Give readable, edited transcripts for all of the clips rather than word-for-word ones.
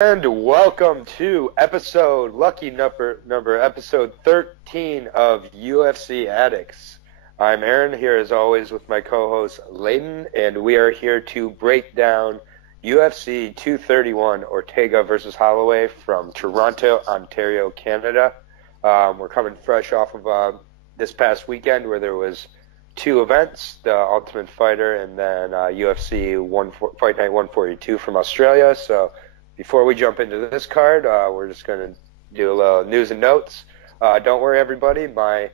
And welcome to lucky number episode 13 of UFC Addicts. I'm Aaron, here as always with my co-host Leyton, and we are here to break down UFC 231 Ortega versus Holloway from Toronto, Ontario, Canada. We're coming fresh off of this past weekend where there was two events, the Ultimate Fighter and then UFC Fight Night 142 from Australia. So before we jump into this card, we're just going to do a little news and notes. Don't worry, everybody. My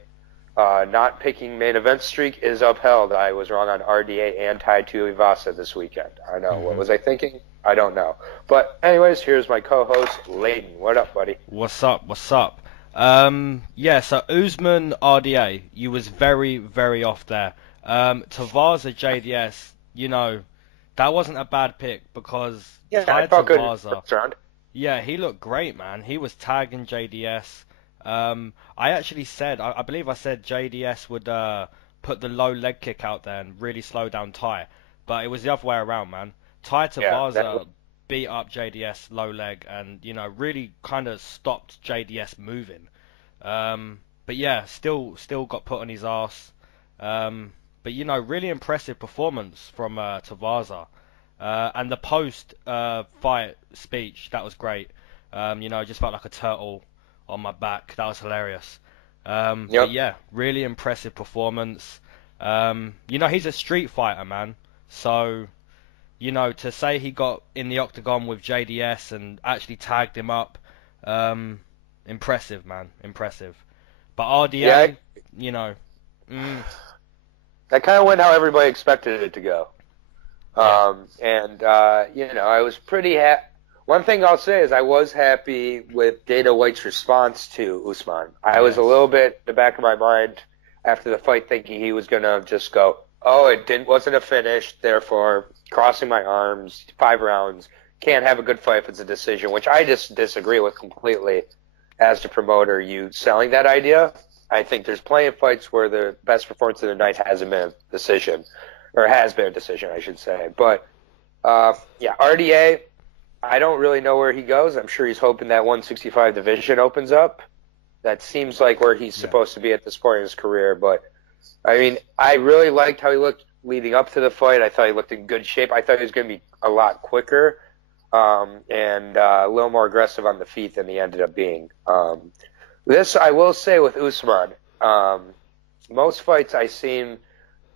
not picking main event streak is upheld. I was wrong on RDA and Tai Tuivasa this weekend. I know. What was I thinking? I don't know. But anyways, here's my co-host, Leyton. What up, buddy? What's up? Yeah, so Usman RDA, you was very, very off there. Tuivasa JDS, that wasn't a bad pick because I felt good first round. Yeah, he looked great, man. He was tagging JDS. I actually said, I believe I said JDS would put the low leg kick out there and really slow down Ty, but it was the other way around, man. Ty Tuivasa beat up JDS low leg and really kind of stopped JDS moving. But yeah, still got put on his ass. But really impressive performance from Tuivasa. And the post fight speech, that was great. Just felt like a turtle on my back. That was hilarious. But yeah, really impressive performance. He's a street fighter, man. So, to say he got in the octagon with JDS and actually tagged him up, impressive, man. Impressive. But RDA, that kind of went how everybody expected it to go. I was pretty happy. One thing I'll say is I was happy with Dana White's response to Usman. I was a little bit in the back of my mind after the fight thinking he was going to just go, wasn't a finish, therefore crossing my arms, 5 rounds, can't have a good fight if it's a decision, which I just disagree with completely as the promoter, you selling that idea. I think there's plenty of fights where the best performance of the night hasn't been a decision. Or has been a decision, I should say. But, RDA, I don't really know where he goes. I'm sure he's hoping that 165 division opens up. That seems like where he's supposed to be at this point in his career. But, I really liked how he looked leading up to the fight. I thought he looked in good shape. I thought he was going to be a lot quicker and a little more aggressive on the feet than he ended up being. This, I will say with Usman, most fights I seem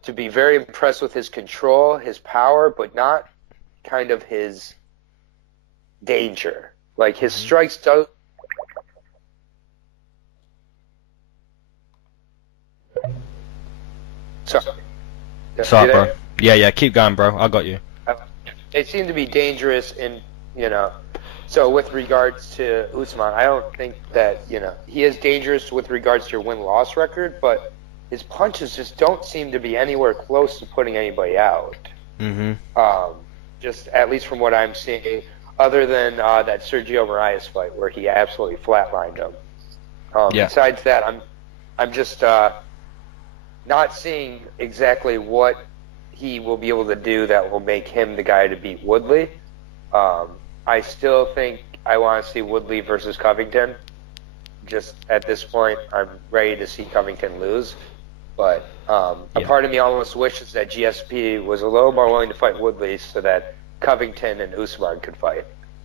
to be very impressed with his control, his power, but not kind of his danger. Like his strikes don't. Sorry, bro. Yeah, keep going, bro. I got you. They seem to be dangerous in, So with regards to Usman, I don't think that, he is dangerous with regards to your win-loss record, but his punches just don't seem to be anywhere close to putting anybody out. Just at least from what I'm seeing, other than that Sergio Moraes fight where he absolutely flatlined him. Besides that, I'm just not seeing exactly what he will be able to do that will make him the guy to beat Woodley. I still think I want to see Woodley versus Covington. Just at this point, I'm ready to see Covington lose. But a part of me almost wishes that GSP was a little more willing to fight Woodley so that Covington and Usman could fight,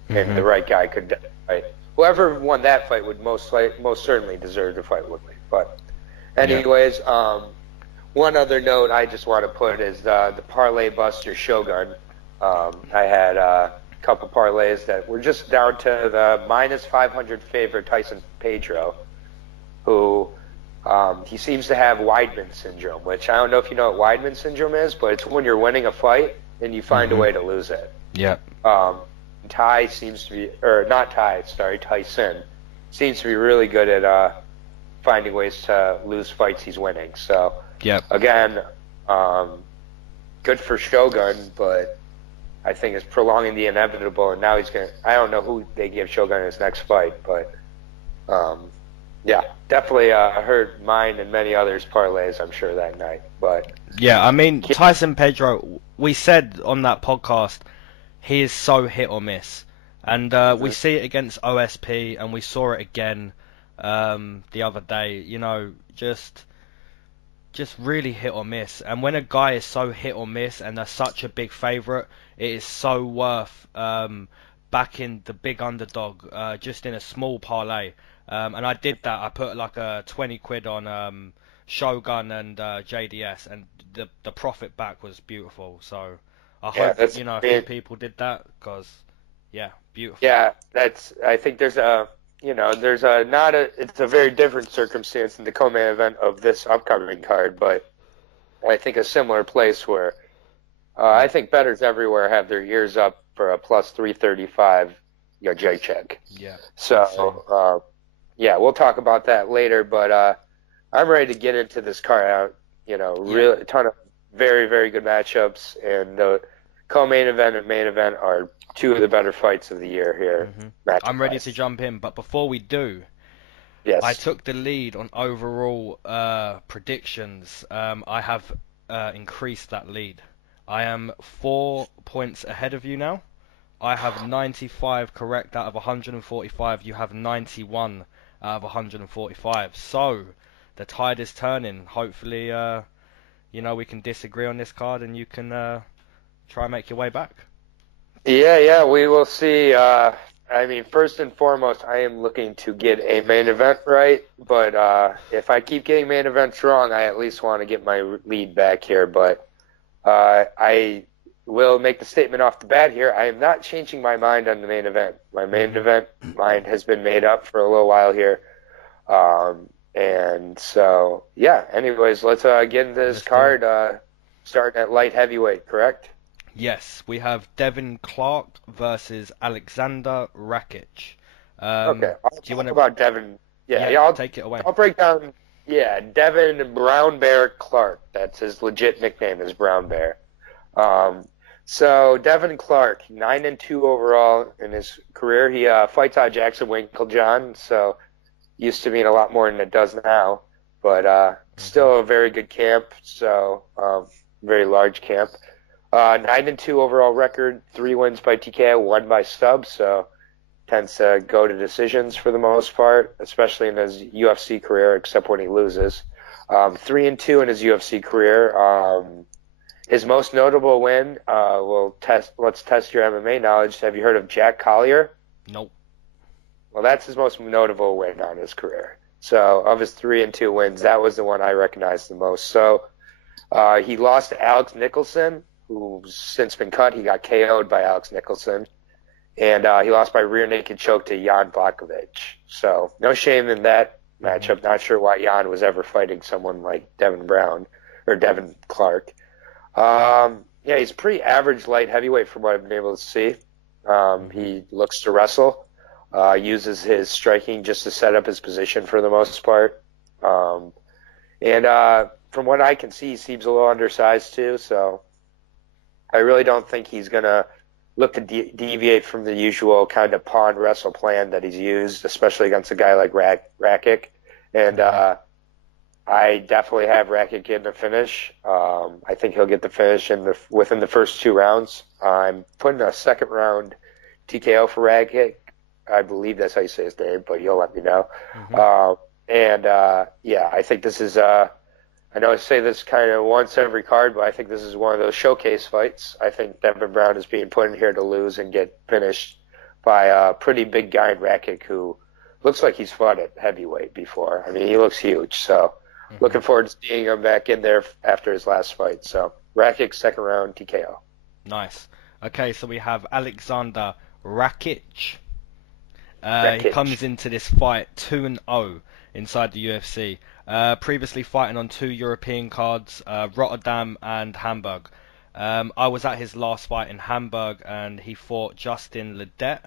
and the right guy could fight. Whoever won that fight would most certainly deserve to fight Woodley. But anyways, one other note I just want to put is the parlay buster Shogun. I had a couple parlays that were just down to the minus 500 favorite Tyson Pedro, who he seems to have Weidman syndrome, which I don't know if you know what Weidman syndrome is, but it's when you're winning a fight and you find a way to lose it. Tyson seems to be really good at finding ways to lose fights he's winning. So, again, good for Shogun, but I think it's prolonging the inevitable, and now he's going to – I don't know who they give Shogun in his next fight, but definitely hurt mine and many others' parlays, I'm sure, that night. But Tyson Pedro, we said on that podcast, he is so hit or miss. And we see it against OSP, and we saw it again the other day. You know, just really hit or miss. And when a guy is so hit or miss, and they're such a big favourite, it is so worth backing the big underdog just in a small parlay. And I did that. I put like a 20 quid on Shogun and JDS, and the profit back was beautiful. So I hope a few people did that, because beautiful. Yeah, I think there's a it's a very different circumstance in the co-main event of this upcoming card, but I think a similar place where I think bettors everywhere have their ears up for a plus 335 J check. Yeah. So we'll talk about that later, but I'm ready to get into this card out. Really a ton of very, very good matchups, and the co-main event and main event are two of the better fights of the year here. I'm ready to jump in, but before we do, I took the lead on overall predictions. I have increased that lead. I am 4 points ahead of you now. I have 95 correct out of 145. You have 91 out of 145. So the tide is turning. Hopefully, we can disagree on this card, and you can try and make your way back. Yeah, we will see. First and foremost, I am looking to get a main event right, but if I keep getting main events wrong, I at least want to get my lead back here. But I will make the statement off the bat here. I am not changing my mind on the main event. My main event mind has been made up for a little while here. And so, anyways, let's get into this card, starting at light heavyweight, correct? Yes, we have Devin Clark versus Alexander Rakic. Okay, I'll talk about Devin. I'll take it away. I'll break down, Devin Brown Bear Clark. That's his legit nickname, is Brown Bear. So Devin Clark, 9-2 overall in his career. He fights out Jackson Winklejohn, so used to mean a lot more than it does now. But still a very good camp, so very large camp. 9-2 overall record, 3 wins by TKO, 1 by sub, so tends to go to decisions for the most part, especially in his UFC career, except when he loses. 3-2 in his UFC career. His most notable win, let's test your MMA knowledge. Have you heard of Jack Collier? Nope. Well, that's his most notable win on his career. So of his 3-2 wins, that was the one I recognized the most. So he lost to Alex Nicholson, who's since been cut. He got KO'd by Alex Nicholson. And he lost by rear naked choke to Jan Blachowicz. So no shame in that matchup. Not sure why Jan was ever fighting someone like Devin Clark. He's pretty average light heavyweight from what I've been able to see. He looks to wrestle, uses his striking just to set up his position for the most part. From what I can see, he seems a little undersized too, so I really don't think he's going to look to deviate from the usual kind of pawn wrestle plan that he's used, especially against a guy like Rakic. And I definitely have Rakic getting the finish. I think he'll get the finish within the first 2 rounds. I'm putting a second round TKO for Rakic. I believe that's how you say his name, but you'll let me know. I think this is I know I say this kind of once every card, but I think this is one of those showcase fights. I think Devin Brown is being put in here to lose and get finished by a pretty big guy in Rakic who looks like he's fought at heavyweight before. I mean, he looks huge, so looking forward to seeing him back in there after his last fight. So Rakic, second round TKO. Nice. Okay, so we have Alexander Rakic. He comes into this fight 2-0 inside the UFC. Previously fighting on 2 European cards, Rotterdam and Hamburg. I was at his last fight in Hamburg, and he fought Justin Ledet.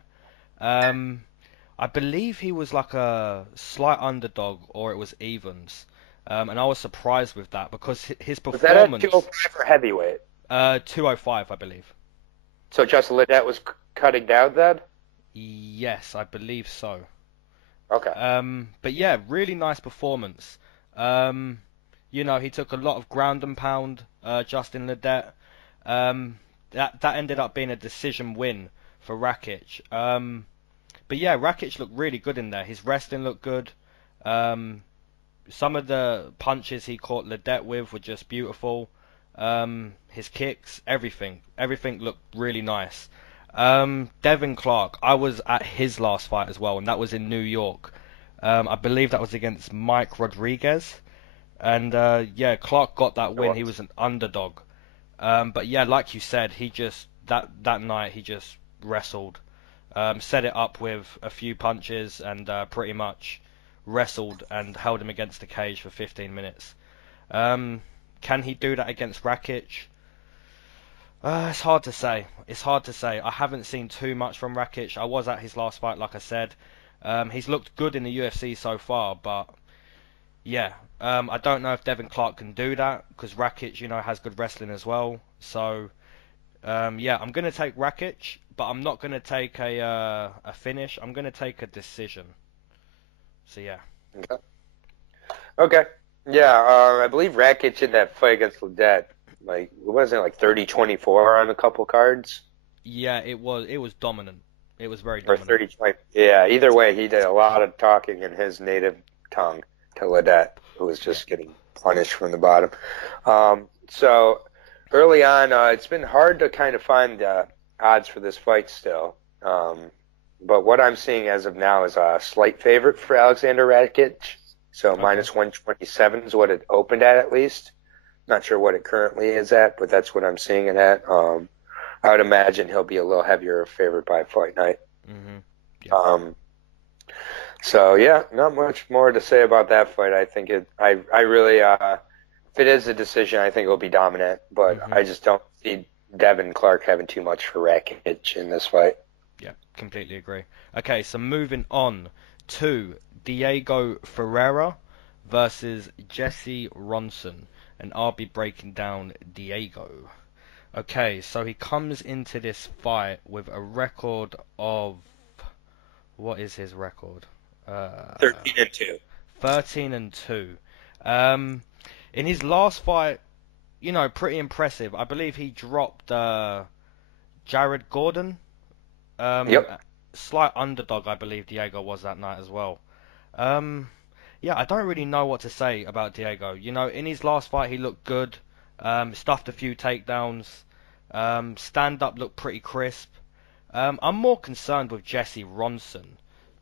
I believe he was like a slight underdog, or it was evens. And I was surprised with that, because his performance... Was that at 205 or heavyweight? 205, I believe. So Justin Ledet was cutting down then? Yes, I believe so. Okay. But yeah, really nice performance. He took a lot of ground and pound, Justin Ledet. That ended up being a decision win for Rakic. But yeah, Rakic looked really good in there. His wrestling looked good. Some of the punches he caught Ledet with were just beautiful. His kicks, everything looked really nice. Devin Clark, I was at his last fight as well, and that was in New York. I believe that was against Mike Rodriguez. And yeah, Clark got that win. He was an underdog. But yeah, like you said, he just that night he just wrestled, set it up with a few punches, and pretty much wrestled and held him against the cage for 15 minutes. Can he do that against Rakic? It's hard to say. I haven't seen too much from Rakic. I was at his last fight, like I said. He's looked good in the UFC so far, but yeah, I don't know if Devin Clark can do that, because Rakic, has good wrestling as well. So yeah, I'm gonna take Rakic, but I'm not gonna take a finish. I'm gonna take a decision. So yeah. Okay. Yeah, I believe Rakic in that fight against Ledet, like, wasn't it like 30-24 on a couple cards? Yeah, it was dominant. It was very dominant. Or 30-20. Yeah, either way, he did a lot of talking in his native tongue to Ledet, who was just getting punished from the bottom. So early on, it's been hard to kind of find odds for this fight still. But what I'm seeing as of now is a slight favorite for Alexander Rakic. So minus 127 is what it opened at least. Not sure what it currently is at, but that's what I'm seeing it at. I would imagine he'll be a little heavier favorite by fight night. Mm-hmm. Yeah. So yeah, not much more to say about that fight. I think I really, if it is a decision, I think it'll be dominant, but I just don't see Devin Clark having too much for Rakic in this fight. Yeah, completely agree. Okay, so moving on to Diego Ferreira versus Jesse Ronson, and I'll be breaking down Diego. Okay, so he comes into this fight with a record of, what is his record? 13-2. 13-2. In his last fight, pretty impressive. I believe he dropped Jared Gordon. Yep. Slight underdog, I believe Diego was that night as well. Yeah, I don't really know what to say about Diego. In his last fight he looked good. Stuffed a few takedowns. Stand up looked pretty crisp. I'm more concerned with Jesse Ronson,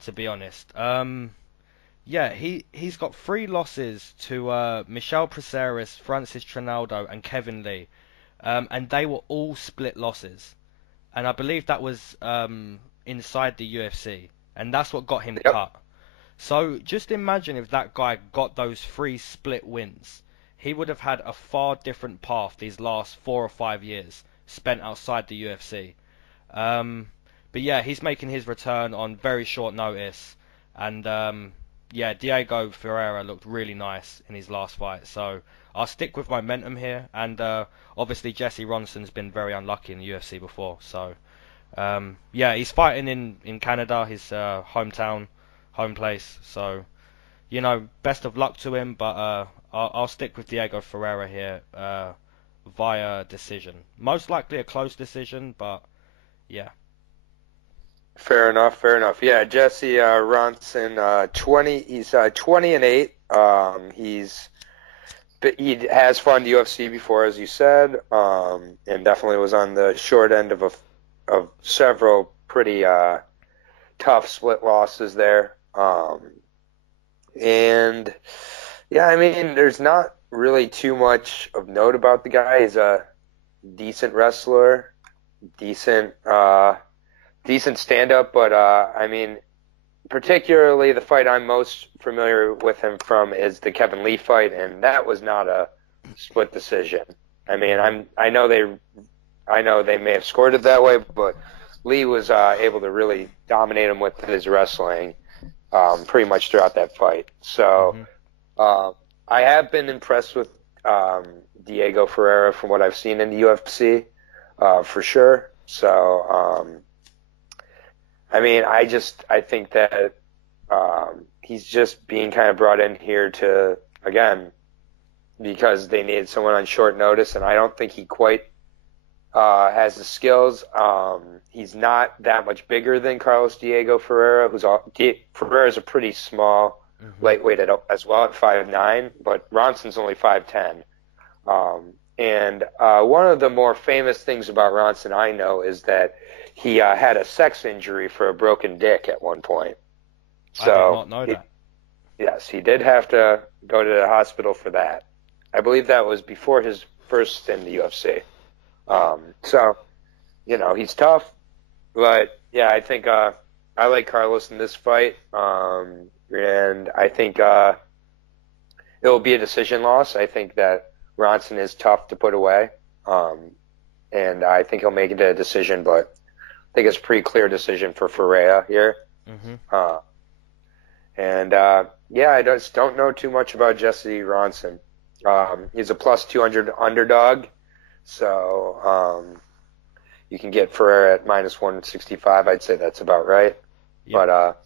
to be honest. Yeah, he's got 3 losses to Michel Praceres, Francis Trinaldo, and Kevin Lee, and they were all split losses. And I believe that was inside the UFC, and that's what got him cut. So just imagine if that guy got those 3 split wins. He would have had a far different path these last 4 or 5 years spent outside the UFC. But yeah, he's making his return on very short notice, and yeah, Diego Ferreira looked really nice in his last fight. So I'll stick with momentum here, and obviously Jesse Ronson's been very unlucky in the UFC before. So yeah, he's fighting in Canada, his hometown, home place. So best of luck to him, but I'll stick with Diego Ferreira here via decision. Most likely a close decision, but yeah. Fair enough. Yeah, Jesse Ronson, 20. He's 20-8. He has fought the UFC before, as you said, and definitely was on the short end of several pretty tough split losses there. And yeah, I mean, there's not really too much of note about the guy. He's a decent wrestler, decent stand-up, but I mean, particularly the fight I'm most familiar with him from is the Kevin Lee fight, and that was not a split decision. I mean, I know they may have scored it that way, but Lee was able to really dominate him with his wrestling pretty much throughout that fight. So I have been impressed with Diego Ferreira from what I've seen in the UFC, for sure. So I mean, I think that he's just being kind of brought in here to, again, because they needed someone on short notice, and I don't think he quite has the skills. He's not that much bigger than Carlos Diego Ferreira, Ferreira's a pretty small lightweight as well at 5'9", but Ronson's only 5'10". And one of the more famous things about Ronson I know is that he had a sex injury for a broken dick at one point. So, I did not know that. Yes, he did have to go to the hospital for that. I believe that was before his first stint in the UFC. So, he's tough, but yeah, I think I like Carlos in this fight, and I think it will be a decision loss. I think that Ronson is tough to put away, and I think he'll make it a decision, but I think it's a pretty clear decision for Ferreira here. Yeah, I just don't know too much about Jesse Ronson. He's a plus 200 underdog, so you can get Ferreira at minus 165. I'd say that's about right. Yep. But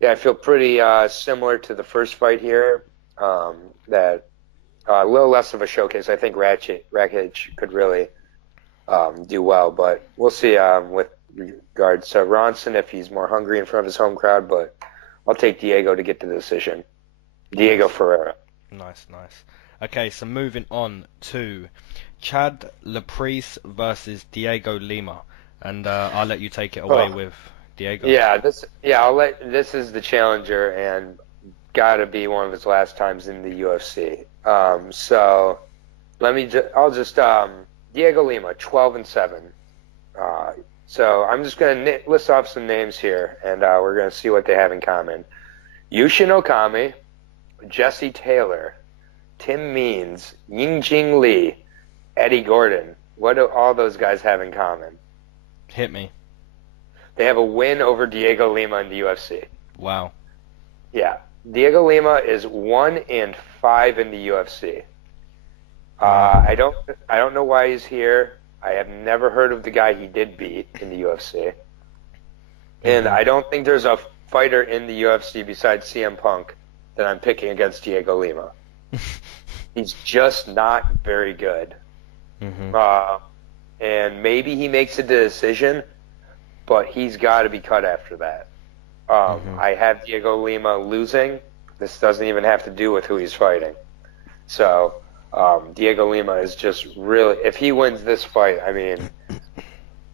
yeah, I feel pretty similar to the first fight here. That a little less of a showcase. I think Rakic could really do well, but we'll see with regards to Ronson if he's more hungry in front of his home crowd. But I'll take Diego to get the decision. Diego Ferreira. Nice. Okay, so moving on to Chad Laprise versus Diego Lima, and I'll let you take it away with Diego. Yeah, this is the challenger, and gotta be one of his last times in the UFC. So Diego Lima, 12-7. So I'm just gonna list off some names here, and we're gonna see what they have in common. Yushin Okami, Jesse Taylor, Tim Means, Yingjing Lee, Eddie Gordon. What do all those guys have in common? Hit me. They have a win over Diego Lima in the UFC. Wow. Yeah. Diego Lima is 1-5 in the UFC. I don't know why he's here. I have never heard of the guy he did beat in the UFC. And I don't think there's a fighter in the UFC besides CM Punk that I'm picking against Diego Lima. He's just not very good. And maybe he makes a decision, but he's got to be cut after that. I have Diego Lima losing. This doesn't even have to do with who he's fighting. So Diego Lima is just really, if he wins this fight, I mean,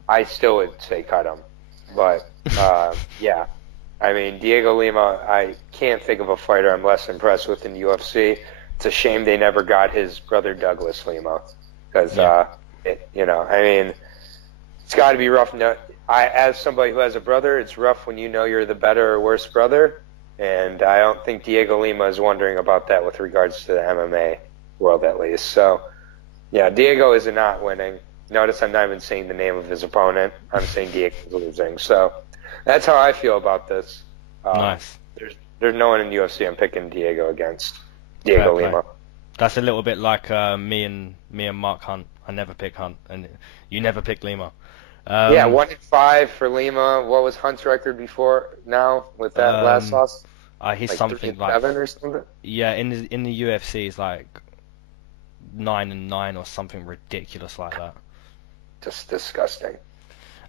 I still would say cut him. But yeah, I mean, Diego Lima, I can't think of a fighter I'm less impressed with in the UFC. It's a shame they never got his brother Douglas Lima, because I mean, it's got to be rough. As somebody who has a brother, it's rough when you know you're the better or worse brother, and I don't think Diego Lima is wondering about that with regards to the MMA world, at least. So, yeah, Diego is not winning. Notice I'm not even saying the name of his opponent. I'm saying Diego's losing. So that's how I feel about this. Nice. There's no one in the UFC I'm picking Diego against. Diego Lima. That's a little bit like me and Mark Hunt. I never pick Hunt, and you never pick Lima. Yeah, 1-5 for Lima. What was Hunt's record before now with that last loss? He's like something 3-7 like or something. Yeah, in the UFC, he's like 9-9 or something ridiculous like that. Just disgusting.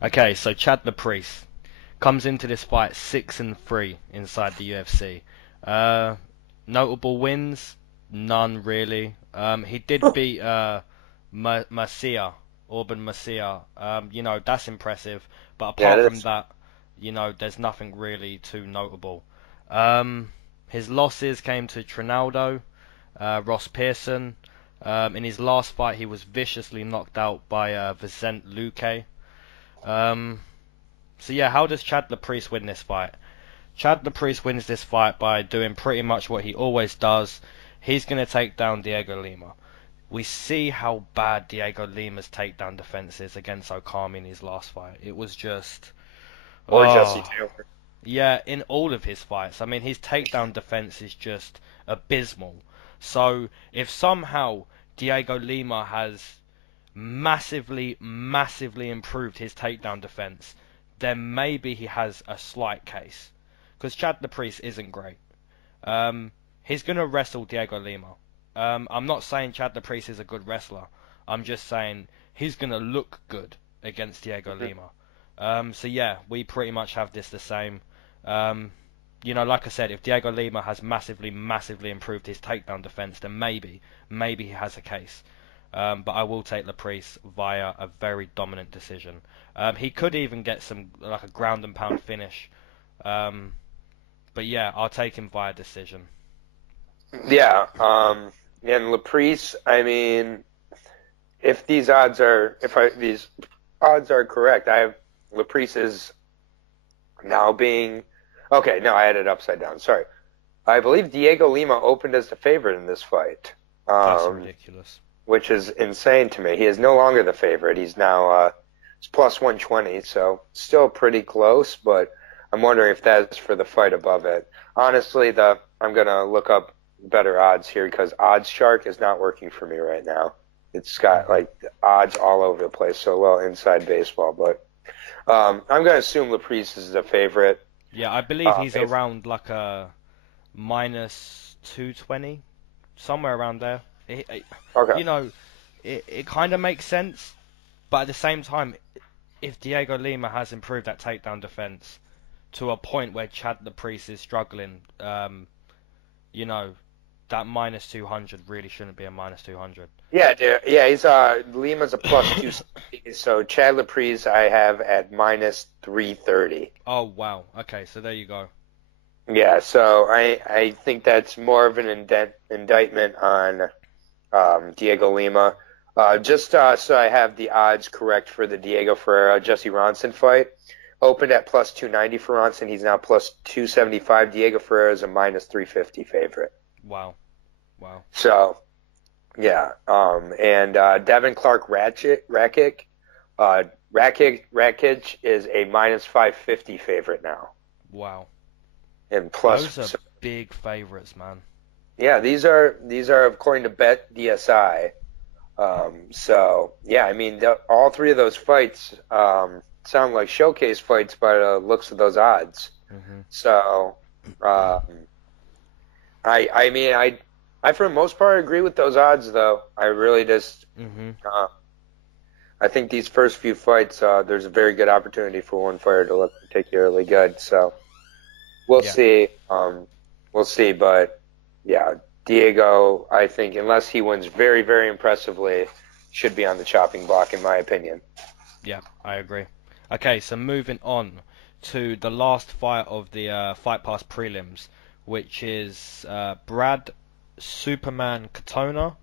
Okay, so Chad Laprise comes into this fight 6-3 inside the UFC. Notable wins, none really. He did beat Mercier. Mercier, that's impressive, but apart from that, there's nothing really too notable. His losses came to Trinaldo, Ross Pearson. In his last fight, he was viciously knocked out by Vicente Luque. So yeah, how does Chad Laprise win this fight? Chad Laprise wins this fight by doing pretty much what he always does. He's going to take down Diego Lima. We see how bad Diego Lima's takedown defense is against Okami in his last fight. It was just... Jesse Taylor. Yeah, in all of his fights. I mean, his takedown defense is just abysmal. So, if somehow Diego Lima has massively improved his takedown defense, then maybe he has a slight case. Because Chad Laprise isn't great. He's going to wrestle Diego Lima. I'm not saying Chad Laprise is a good wrestler. I'm just saying he's going to look good against Diego Lima. So yeah, we pretty much have this the same. Like I said, if Diego Lima has massively improved his takedown defense, then maybe he has a case. But I will take Laprise via a very dominant decision. He could even get some like a ground and pound finish. But yeah, I'll take him via decision. Yeah, and Laprise, I mean, if these odds are correct, I have Laprise is now being okay. No, I had it upside down. Sorry, I believe Diego Lima opened as the favorite in this fight. That's ridiculous. Which is insane to me. He is no longer the favorite. He's now it's plus 120, so still pretty close. But I'm wondering if that's for the fight above it. Honestly, I'm gonna look up better odds here because Odds Shark is not working for me right now. It's got like odds all over the place, so well inside baseball. But I'm gonna assume Laprise is the favorite. Yeah, I believe he's around like a minus 220, somewhere around there. Okay. It kind of makes sense, but at the same time, if Diego Lima has improved that takedown defense to a point where Chad Laprise is struggling, that minus 200 really shouldn't be a minus 200. Yeah, he's Lima's a plus 260, so Chad Laprise I have at minus 330. Oh wow, okay, so there you go. Yeah, so I think that's more of an indictment on Diego Lima. So I have the odds correct for the Diego Ferreira Jesse Ronson fight. Opened at plus 290 for Ronson. He's now plus 275. Diego Ferreira is a minus 350 favorite. Wow. So, yeah. And Devin Clark Rakic is a minus 550 favorite now. Wow. And plus, those are big favorites, man. Yeah, these are according to Bet DSI. So yeah, I mean all three of those fights sound like showcase fights by the looks of those odds. Mm-hmm. So I for the most part agree with those odds though. I really just I think these first few fights there's a very good opportunity for one fighter to look particularly good. So we'll see. We'll see, but. Yeah, Diego, I think, unless he wins very, very impressively, should be on the chopping block, in my opinion. Yeah, I agree. Okay, so moving on to the last fight of the Fight Pass prelims, which is Brad Superman Katona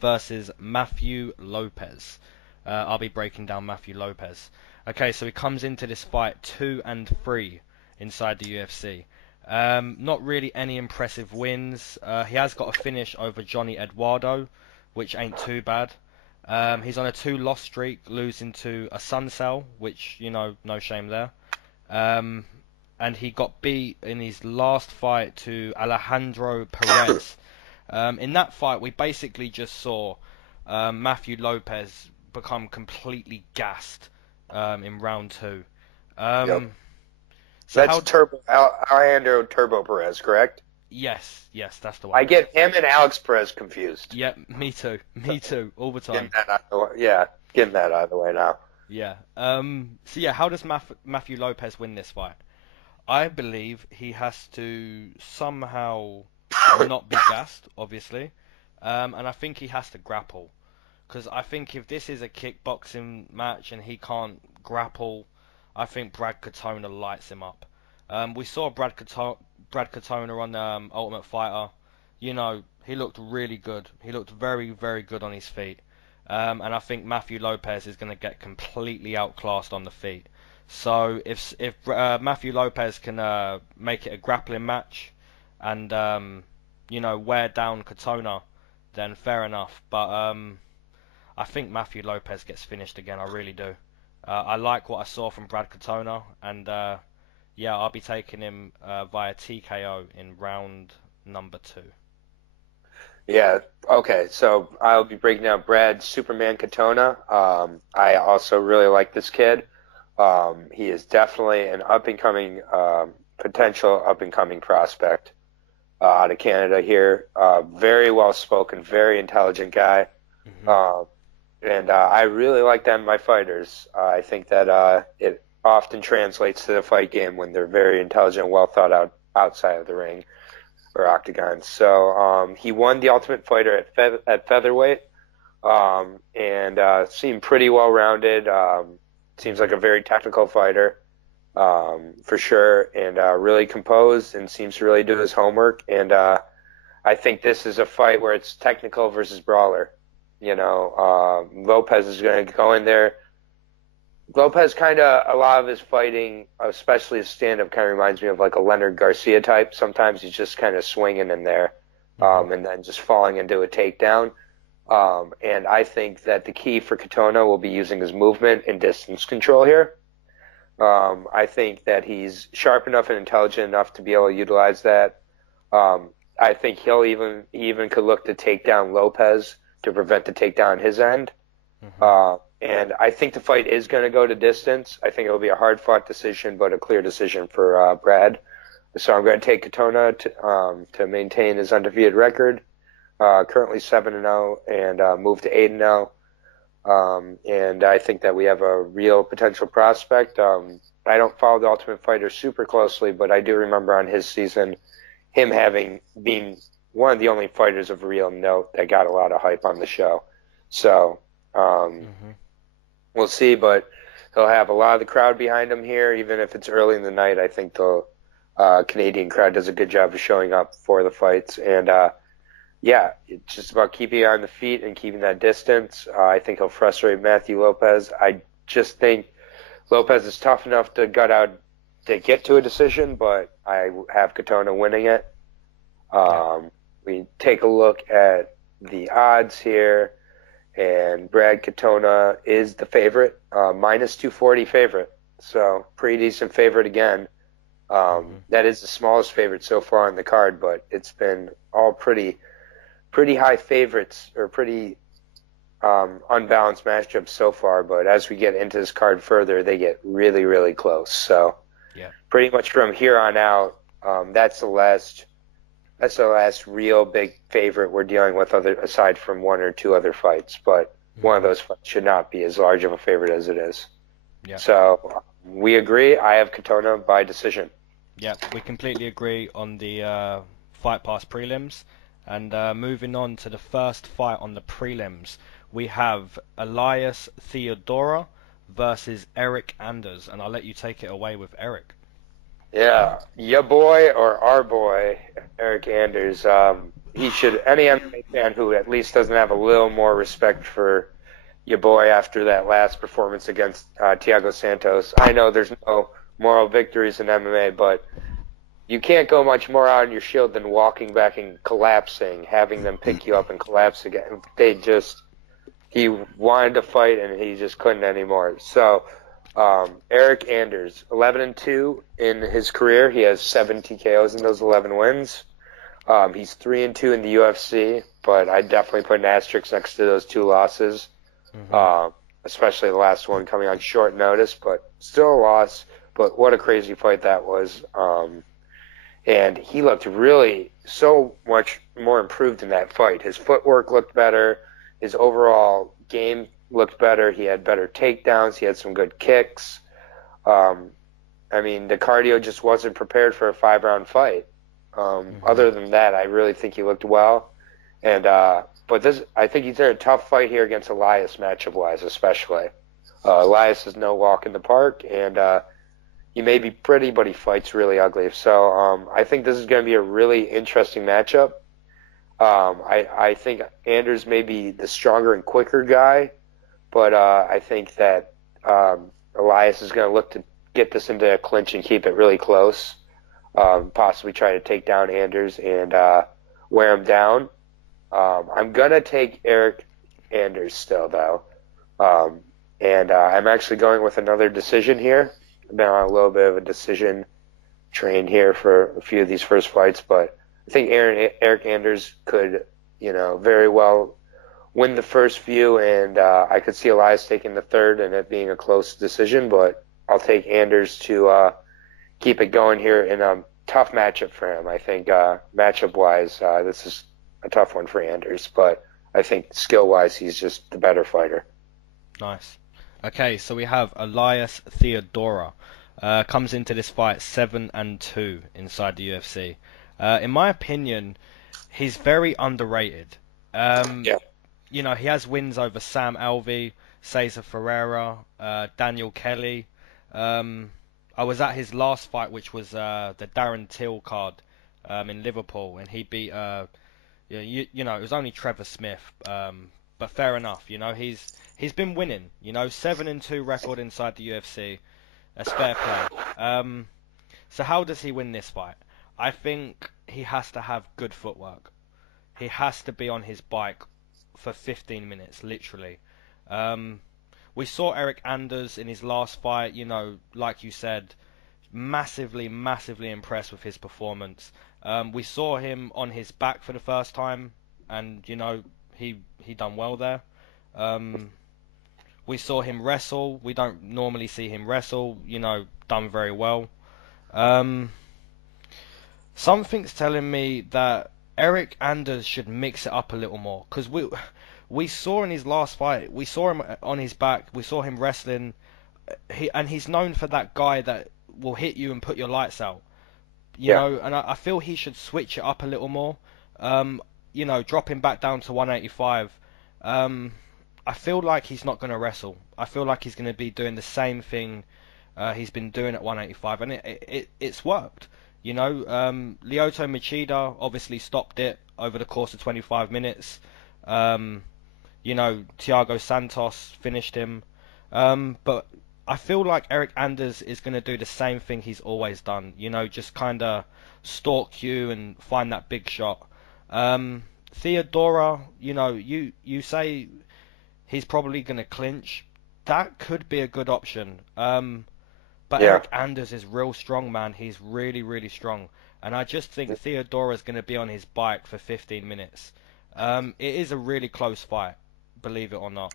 versus Matthew Lopez. I'll be breaking down Matthew Lopez. Okay, so he comes into this fight 2-3 inside the UFC. Not really any impressive wins. He has got a finish over Johnny Eduardo, which ain't too bad. He's on a 2-loss streak, losing to a Suncell, which, no shame there. And he got beat in his last fight to Alejandro Perez. In that fight, we basically just saw Matthew Lopez become completely gassed in round 2. Yep. So that's Alejandro Turbo Perez, correct? Yes, that's the one. I get him and Alex Perez confused. Yeah, me too, all the time. Getting that out of the way now. Yeah. So yeah, how does Matthew Lopez win this fight? I believe he has to somehow not be gassed, obviously, and I think he has to grapple, because I think if this is a kickboxing match and he can't grapple, I think Brad Katona lights him up. We saw Brad Katona on Ultimate Fighter. He looked really good. He looked very, very good on his feet. And I think Matthew Lopez is going to get completely outclassed on the feet. So if Matthew Lopez can make it a grappling match and wear down Katona, then fair enough. But I think Matthew Lopez gets finished again. I really do. I like what I saw from Brad Katona, and I'll be taking him via TKO in round number 2. Yeah, okay, so I'll be breaking down Brad Superman Katona. I also really like this kid. He is definitely an potential up-and-coming prospect out of Canada here. Very well-spoken, very intelligent guy. And I really like that in my fighters. I think that it often translates to the fight game when they're very intelligent, well thought out outside of the ring or octagon. So he won the Ultimate Fighter at featherweight, and seemed pretty well rounded. Seems like a very technical fighter, for sure, and really composed and seems to really do his homework. And I think this is a fight where it's technical versus brawler. Lopez is going to go in there. Lopez kind of, a lot of his fighting, especially his stand-up, kind of reminds me of like a Leonard Garcia type. Sometimes he's just kind of swinging in there, and then just falling into a takedown. And I think that the key for Katona will be using his movement and distance control here. I think that he's sharp enough and intelligent enough to be able to utilize that. I think he even could look to take down Lopez to prevent the takedown on his end. And I think the fight is going to go to distance. I think it will be a hard-fought decision, but a clear decision for Brad. So I'm going to take Katona to maintain his undefeated record, currently 7-0, and move to 8-0. And I think that we have a real potential prospect. I don't follow the Ultimate Fighter super closely, but I do remember on his season him being one of the only fighters of real note that got a lot of hype on the show. So we'll see, but he'll have a lot of the crowd behind him here, even if it's early in the night. I think the Canadian crowd does a good job of showing up for the fights. And it's just about keeping on the feet and keeping that distance. I think he'll frustrate Matthew Lopez. I just think Lopez is tough enough to gut out to get to a decision, but I have Katona winning it. We take a look at the odds here, and Brad Katona is the favorite, minus 240 favorite. So pretty decent favorite again. That is the smallest favorite so far on the card, but it's been all pretty high favorites, or pretty unbalanced matchups so far. But as we get into this card further, they get really, really close. So pretty much from here on out, that's the last real big favorite we're dealing with, aside from one or two other fights. But one of those fights should not be as large of a favorite as it is. So we agree. I have Katona by decision. Yeah, we completely agree on the Fight Pass prelims. And moving on to the first fight on the prelims, we have Elias Theodorou versus Eric Anders. And I'll let you take it away with Eric. Yeah, your boy or our boy, Eric Anders. Any MMA fan who at least doesn't have a little more respect for your boy after that last performance against Thiago Santos. I know there's no moral victories in MMA, but you can't go much more out on your shield than walking back and collapsing, having them pick you up and collapse again. He wanted to fight and he just couldn't anymore. So, Eric Anders, 11-2 in his career. He has 7 TKOs in those 11 wins. He's 3-2 in the UFC, but I definitely put an asterisk next to those 2 losses, especially the last one coming on short notice, but still a loss. But what a crazy fight that was. And he looked really so much more improved in that fight. His footwork looked better. His overall game looked better. He had better takedowns. He had some good kicks. The cardio just wasn't prepared for a 5-round fight. Other than that, I really think he looked well. And I think he's in a tough fight here against Elias, matchup-wise, especially. Elias is no walk in the park, and he may be pretty, but he fights really ugly. So I think this is going to be a really interesting matchup. I think Anders may be the stronger and quicker guy, but I think that Elias is going to look to get this into a clinch and keep it really close, possibly try to take down Anders and wear him down. I'm going to take Eric Anders still, though. And I'm actually going with another decision here. I've been on a little bit of a decision train here for a few of these first fights, but I think Eric Anders could, very well win the first few, and I could see Elias taking the third and it being a close decision, but I'll take Anders to keep it going here in a tough matchup for him. I think matchup-wise, this is a tough one for Anders, but I think skill-wise, he's just the better fighter. Nice. Okay, so we have Elias Theodorou. Comes into this fight 7-2 inside the UFC. In my opinion, he's very underrated. Yeah. You know, he has wins over Sam Alvey, Cesar Ferreira, Daniel Kelly. I was at his last fight, which was the Darren Till card in Liverpool, and he beat, you know, it was only Trevor Smith. But fair enough, you know, he's been winning. You know, 7-2 record inside the UFC. That's fair play. So how does he win this fight? I think he has to have good footwork. He has to be on his bike for 15 minutes, literally. We saw Eric Anders in his last fight, you know, like you said, massively impressed with his performance. We saw him on his back for the first time, and, you know, he done well there. We saw him wrestle. We don't normally see him wrestle, you know, done very well. Something's telling me that Eric Anders should mix it up a little more, because we saw in his last fight, we saw him on his back, we saw him wrestling, and he's known for that guy that will hit you and put your lights out, you know, and I feel he should switch it up a little more, you know, dropping back down to 185. I feel like he's not going to wrestle. I feel like he's going to be doing the same thing he's been doing at 185, and it's worked. You know, Lyoto Machida obviously stopped it over the course of 25 minutes. You know, Thiago Santos finished him. But I feel like Eric Anders is going to do the same thing he's always done. You know, just kind of stalk you and find that big shot. Theodorou, you know, you say he's probably going to clinch. That could be a good option. But Eric Anders is real strong, man. He's really strong. And I just think Theodorou is going to be on his bike for 15 minutes. It is a really close fight, believe it or not.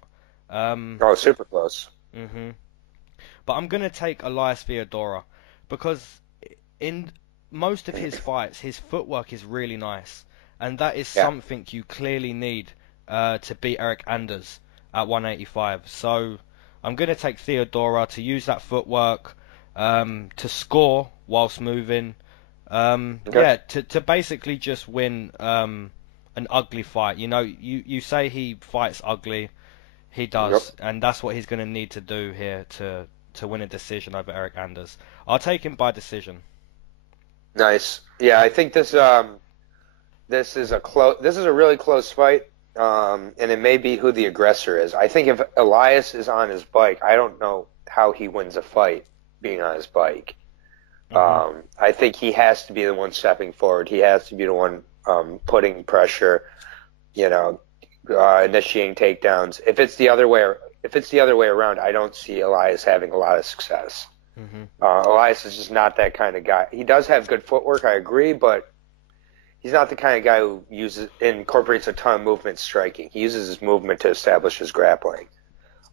Super close. But I'm going to take Elias Theodorou because in most of his fights, his footwork is really nice. And that is something you clearly need to beat Eric Anders at 185. So I'm going to take Theodorou to use that footwork, to score whilst moving. To basically just win an ugly fight. You know, you say he fights ugly. He does. And that's what he's going to need to do here to win a decision over Eric Anders. I'll take him by decision. Nice. Yeah, I think this is a really close fight. And it may be who the aggressor is. I think if Elias is on his bike, I don't know how he wins a fight being on his bike. I think he has to be the one stepping forward. He has to be the one putting pressure, you know, initiating takedowns. If it's the other way around, I don't see Elias having a lot of success. Elias is just not that kind of guy. He does have good footwork, I agree, but he's not the kind of guy who incorporates a ton of movement striking. He uses his movement to establish his grappling.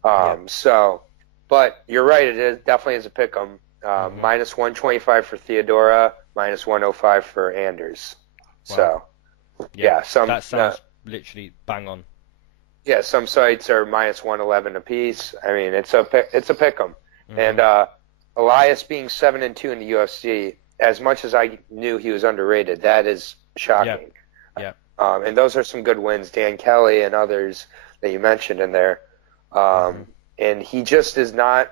But you're right, it definitely is a pick'em. Minus 125 for Theodorou, minus 105 for Anders. Wow. So, that sounds literally bang on. Yeah, some sites are minus 111 apiece. I mean, it's a pick'em. And Elias being 7-2 in the UFC, as much as I knew he was underrated, that is shocking. And those are some good wins. Dan Kelly and others that you mentioned in there. And he just is not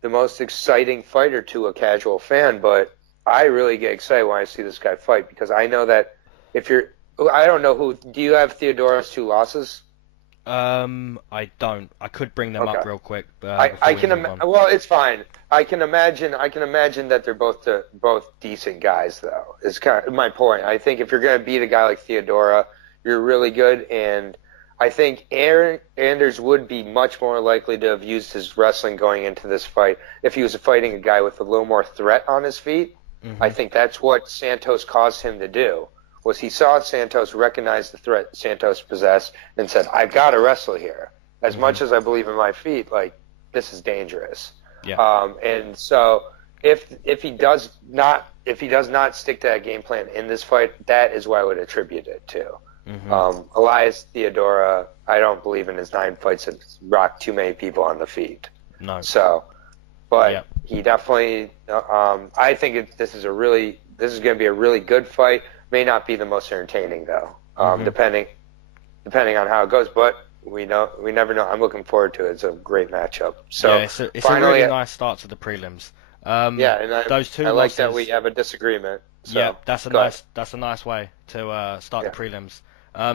the most exciting fighter to a casual fan, but I really get excited when I see this guy fight because I know that I don't know do you have Theodorou's 2 losses? I don't. I could bring them up real quick. Well, it's fine. I can imagine that they're both decent guys, though. Is kind of my point. I think if you're going to beat a guy like Theodorou, you're really good, and I think Anders would be much more likely to have used his wrestling going into this fight if he was fighting a guy with a little more threat on his feet. I think that's what Santos caused him to do. Was he saw Santos recognize the threat Santos possessed and said, "I've got to wrestle here. As much as I believe in my feet, like this is dangerous." And so if he does not stick to that game plan in this fight, that is what I would attribute it to. Elias Theodorou, I don't believe in his 9 fights have rocked too many people on the feet. No. So, but he definitely, I think this is going to be a really good fight. May not be the most entertaining though, depending on how it goes. But we never know. I'm looking forward to it. It's a great matchup. So yeah, it's finally, a really nice start to the prelims. And those two I like losses, that we have a disagreement. So, yeah, that's a nice way to start the prelims.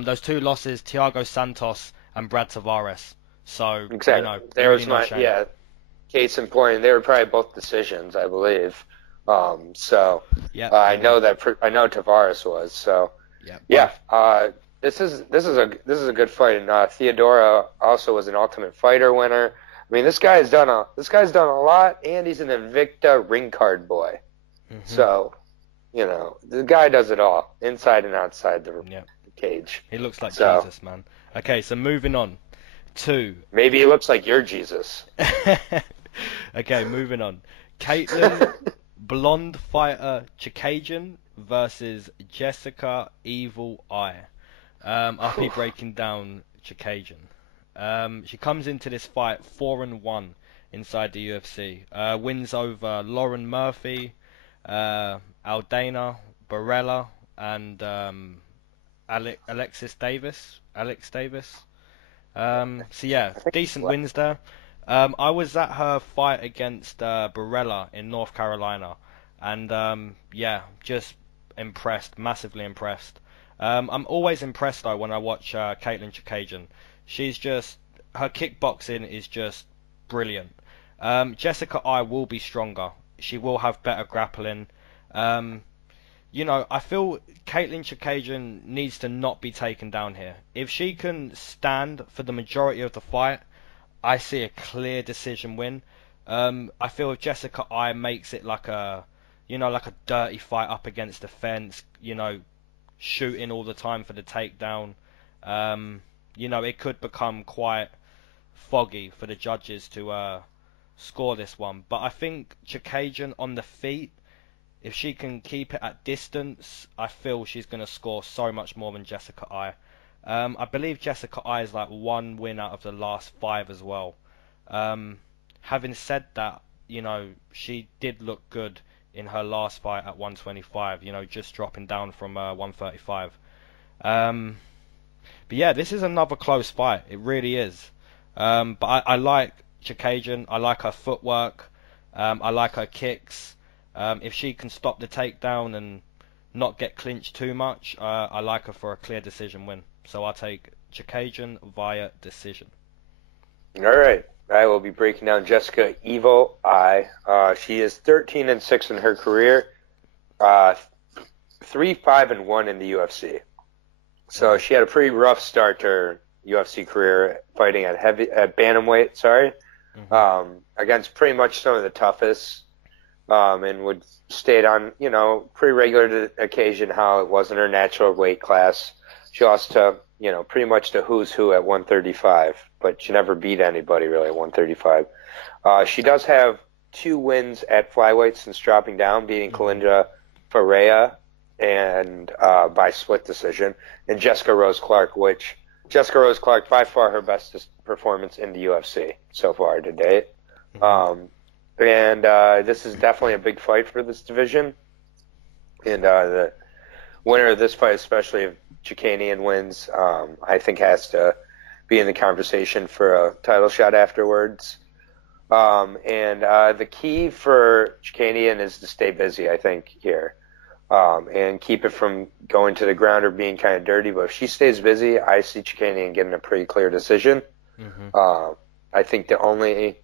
Those 2 losses, Thiago Santos and Brad Tavares. So exactly, there really was case in point, they were probably both decisions, I believe. I know Tavares was. So this is a good fight, and Theodorou also was an Ultimate Fighter winner. I mean, this guy's done a lot, and he's an Invicta ring card boy. So, the guy does it all, inside and outside the cage. He looks like Jesus, man. Okay, so moving on to... Maybe he looks like your Jesus. Okay, moving on. Caitlin Blonde Fighter Chookaigen versus Jessica Evil Eye. I'll be breaking down Chookaigen. She comes into this fight 4-1 inside the UFC. Wins over Lauren Murphy, Aldana Barella, and Alex Davis. Decent wins there. I was at her fight against Barella in North Carolina, and just impressed, massively impressed. I'm always impressed though when I watch Caitlin Chookaigen. Her kickboxing is just brilliant. Jessica I will be stronger. She will have better grappling. I feel Caitlin Chookaigen needs to not be taken down here. If she can stand for the majority of the fight, I see a clear decision win. I feel if Jessica I makes it like a dirty fight up against the fence, shooting all the time for the takedown, it could become quite foggy for the judges to score this one. But I think Chookaigen on the feet, if she can keep it at distance, I feel she's going to score so much more than Jessica I. I believe Jessica I is like 1 win out of the last 5 as well. Having said that, she did look good in her last fight at 125, just dropping down from 135. But yeah, this is another close fight. It really is. But I like Chookaigen. I like her footwork. I like her kicks. If she can stop the takedown and not get clinched too much, I like her for a clear decision win. So I'll take Chookaigen via decision. All right. I will be breaking down Jessica Evil Eye. She is 13-6 in her career, 3-5-1 in the UFC. So she had a pretty rough start to her UFC career, fighting at bantamweight. Against pretty much some of the toughest, and would state on pretty regular occasion how it wasn't her natural weight class. She lost to pretty much the who's who at 135, but she never beat anybody really at 135. She does have 2 wins at flyweight since dropping down, beating Kalinda Ferreira and by split decision, and Jessica Rose Clark, by far her best performance in the UFC so far to date. This is definitely a big fight for this division, and the winner of this fight, especially if Chookaigen wins, I think has to be in the conversation for a title shot afterwards. The key for Chookaigen is to stay busy, I think, here, and keep it from going to the ground or being kind of dirty. But if she stays busy, I see Chookaigen getting a pretty clear decision. I think the only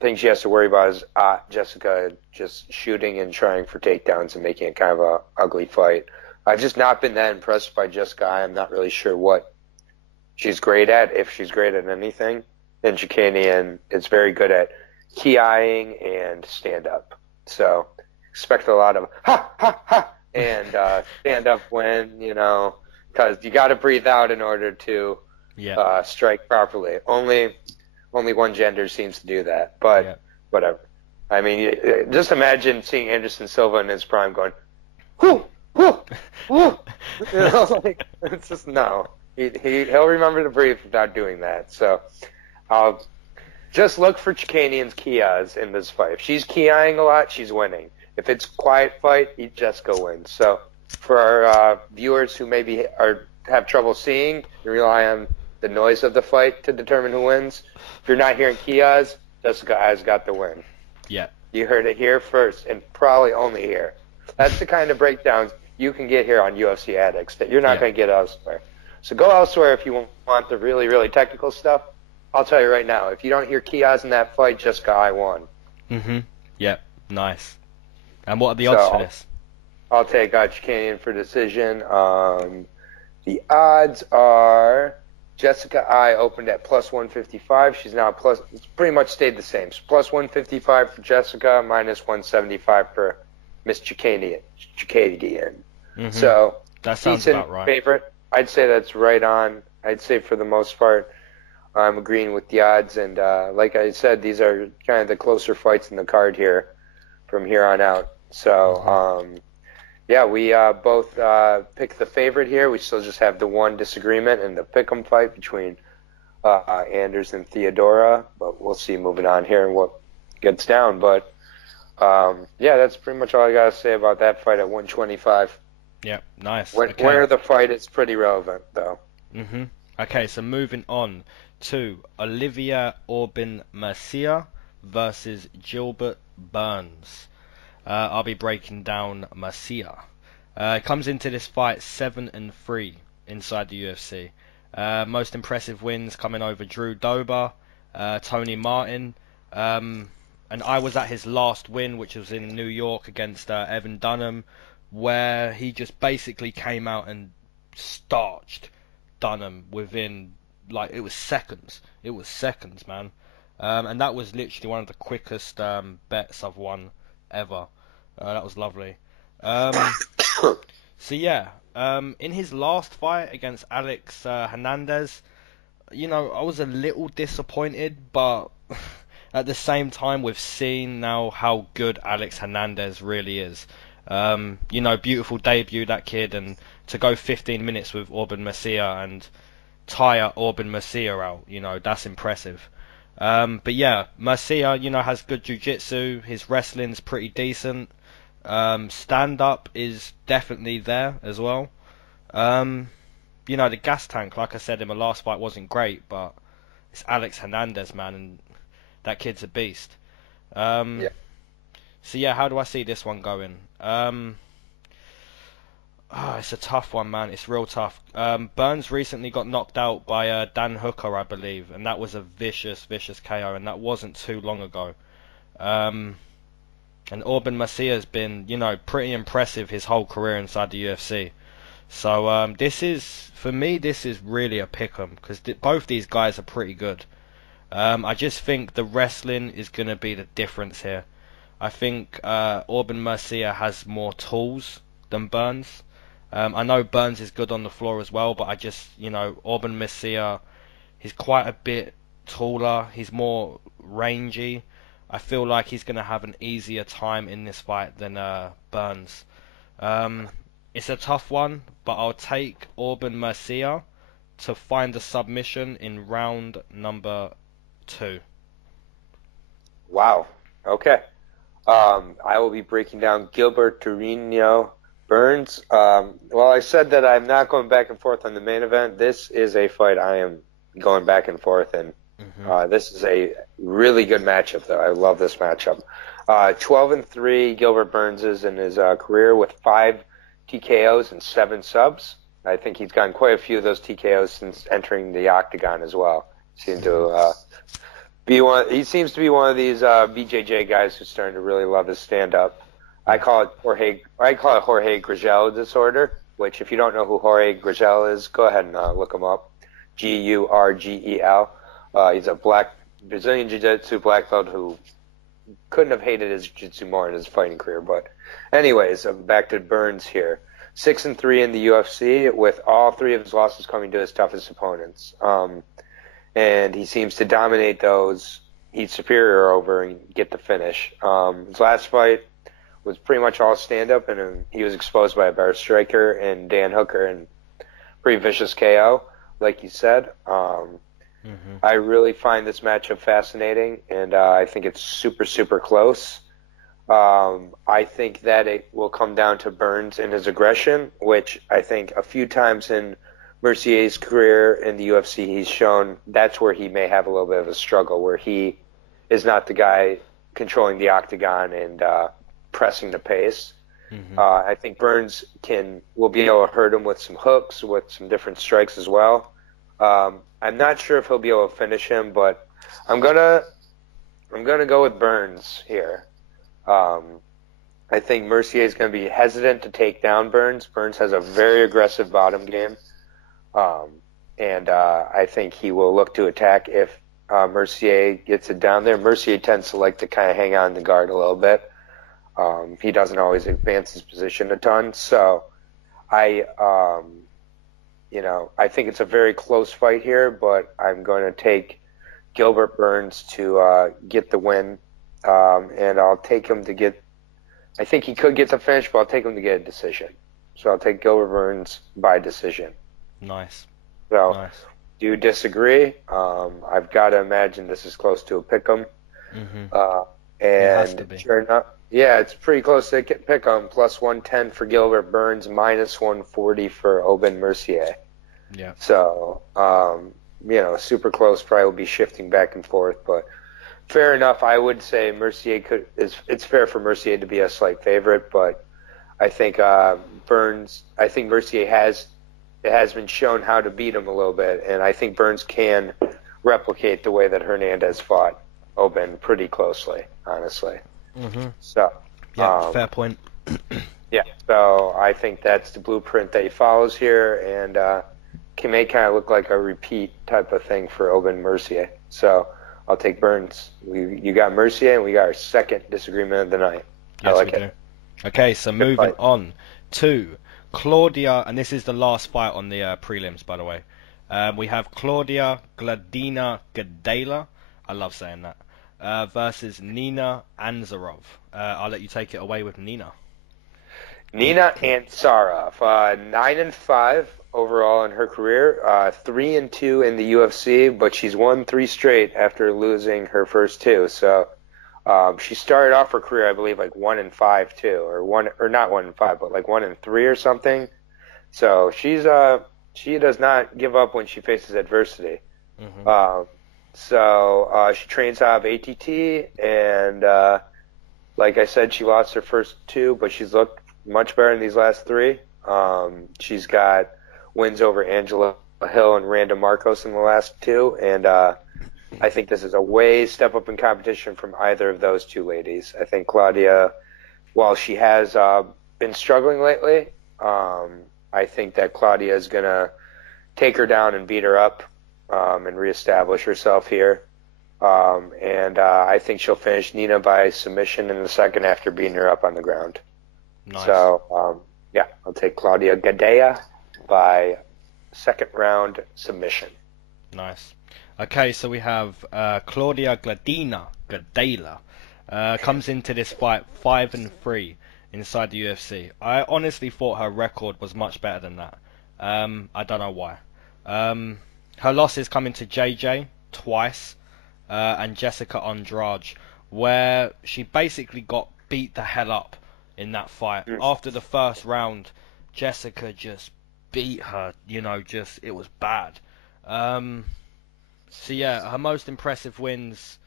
thing she has to worry about is Jessica just shooting and trying for takedowns and making it kind of a ugly fight. I've just not been that impressed by Jessica. I'm not really sure what she's great at, if she's great at anything. And Chookaigen is very good at ki-eyeing and stand-up. So expect a lot of ha, ha, ha, and stand-up when, because you got to breathe out in order to strike properly. Only one gender seems to do that, but whatever. I mean, just imagine seeing Anderson Silva in his prime going, whoo, whoo, whoo, Like, it's just no. He'll remember to breathe without doing that. So, just look for Chicanian's Kias in this fight. If she's Kiaing a lot, she's winning. If it's a quiet fight, Jessica wins. So, for our viewers who maybe have trouble seeing, you rely on the noise of the fight to determine who wins. If you're not hearing Kias, Jessica has got the win. Yeah. You heard it here first, and probably only here. That's the kind of breakdowns you can get here on UFC Addicts that you're not going to get elsewhere. So go elsewhere if you want the really, really technical stuff. I'll tell you right now, if you don't hear Kias in that fight, Jessica I won. Mm-hmm. Yep. Nice. And what are the odds for this? I'll take Chicanian for decision. The odds are Jessica I opened at plus 155. She's now it's pretty much stayed the same. So plus 155 for Jessica, minus 175 for Miss Chookaigen. Mm-hmm. So that sounds about right. Favorite. I'd say that's right on. I'd say for the most part, I'm agreeing with the odds. And like I said, these are kind of the closer fights in the card here from here on out. So, yeah, we both picked the favorite here. We still just have the one disagreement in the pick'em fight between Anders and Theodorou. But we'll see moving on here and what gets down. But, yeah, that's pretty much all I got to say about that fight at 125. Yeah, nice. Winner of the fight is pretty relevant, though. Mm-hmm. Okay, so moving on to Olivera Mercier versus Gilbert Burns. I'll be breaking down Mercier. Comes into this fight 7-3 inside the UFC. Most impressive wins coming over Drew Dober, Tony Martin, and I was at his last win, which was in New York against Evan Dunham, where he just basically came out and starched Dunham within, like, it was seconds. It was seconds, man. And that was literally one of the quickest bets I've won ever. That was lovely. So yeah, in his last fight against Alex Hernandez, you know, I was a little disappointed, but at the same time, we've seen now how good Alex Hernandez really is. You know, beautiful debut, that kid, and to go 15 minutes with Mercier and tire Mercier out, you know, that's impressive. But yeah, Mercier, you know, has good jiu-jitsu. His wrestling's pretty decent. Stand-up is definitely there as well. You know, the gas tank, like I said in my last fight, wasn't great, but it's Alex Hernandez, man, and that kid's a beast. Yeah. So yeah, how do I see this one going? It's a tough one, man. It's real tough. Burns recently got knocked out by Dan Hooker, I believe, and that was a vicious KO, and that wasn't too long ago. And Mercier's been, you know, pretty impressive his whole career inside the UFC. So this is really a pick'em, because both these guys are pretty good. I just think the wrestling is going to be the difference here. I think Mercier has more tools than Burns. I know Burns is good on the floor as well, but I just, you know, Mercier, he's quite a bit taller. He's more rangy. I feel like he's going to have an easier time in this fight than Burns. It's a tough one, but I'll take Mercier to find a submission in round number 2. Wow. Okay. I will be breaking down Gilbert Torino Burns. Well, I said that I'm not going back and forth on the main event. This is a fight I am going back and forth in. Mm-hmm. This is a really good matchup, though. I love this matchup. 12-3 Gilbert Burns is in his career with 5 TKOs and 7 subs. I think he's gotten quite a few of those TKOs since entering the octagon as well. He seems to be one of these BJJ guys who's starting to really love his stand-up. I call it Jorge Gurgel disorder, which if you don't know who Jorge Gurgel is, go ahead and look him up. Gurgel. He's a Brazilian Jiu-Jitsu black belt who couldn't have hated his Jiu-Jitsu more in his fighting career. But anyways, back to Burns here. 6-3 in the UFC, with all 3 of his losses coming to his toughest opponents. And he seems to dominate those he's superior over and get the finish. His last fight was pretty much all stand-up, and he was exposed by a better striker and Dan Hooker, and pretty vicious KO, like you said. I really find this matchup fascinating, and I think it's super, super close. I think that it will come down to Burns and his aggression, which I think a few times in Mercier's career in the UFC, he's shown that's where he may have a little bit of a struggle, where he is not the guy controlling the octagon and pressing the pace. I think Burns will be able to hurt him with some hooks, with some different strikes as well. I'm not sure if he'll be able to finish him, but I'm gonna go with Burns here. I think Mercier is going to be hesitant to take down Burns. Burns has a very aggressive bottom game, and I think he will look to attack if Mercier gets it down there. Mercier tends to like to kind of hang on the guard a little bit. He doesn't always advance his position a ton, so I think it's a very close fight here, but I'm going to take Gilbert Burns to get the win, and I'll take him to get. I think he could get the finish, but I'll take him to get a decision. So I'll take Gilbert Burns by decision. Nice. So, nice. Do you disagree? I've got to imagine this is close to a pick'em. It has to be. Sure enough, yeah, it's pretty close to pick'em. Plus 110 for Gilbert Burns, minus 140 for Aubin Mercier. Yeah. So, super close. Probably will be shifting back and forth, but fair enough. I would say Mercier it's fair for Mercier to be a slight favorite, but I think Mercier has been shown how to beat him a little bit, and I think Burns can replicate the way that Hernandez fought Aubin pretty closely, honestly. So, yeah, fair point. Yeah, so I think that's the blueprint that he follows here, and may kind of look like a repeat type of thing for Aubin Mercier. So I'll take Burns. You got Mercier, and we got our second disagreement of the night. Yes, I like we it. Do. Okay, so moving on to Claudia, and this is the last fight on the prelims, by the way. We have Claudia Gladina Gadela, I love saying that, versus Nina Ansirof. I'll let you take it away with Nina. Nina Ansirof, 9-5 overall in her career, 3-2 in the UFC, but she's won 3 straight after losing her first 2. So she started off her career, I believe, like 1-5 too, or not 1-5, but like 1-3 or something. So she does not give up when she faces adversity. So she trains out of ATT, and like I said, she lost her first 2, but she's looked much better in these last 3. She's got wins over Angela Hill and Randa Marcos in the last 2, and I think this is a way step up in competition from either of those 2 ladies. I think Claudia, while she has been struggling lately, I think that Claudia is going to take her down and beat her up and reestablish herself here. And I think she'll finish Nina by submission in the second after beating her up on the ground. Nice. So, I'll take Claudia Gadea by second round submission. Nice. Okay, so we have Claudia Gladina Gadela comes into this fight 5-3 inside the UFC. I honestly thought her record was much better than that. I don't know why. Her losses come into JJ twice and Jessica Andrade, where she basically got beat the hell up in that fight. After the first round, Jessica just beat her, it was bad. So yeah, her most impressive wins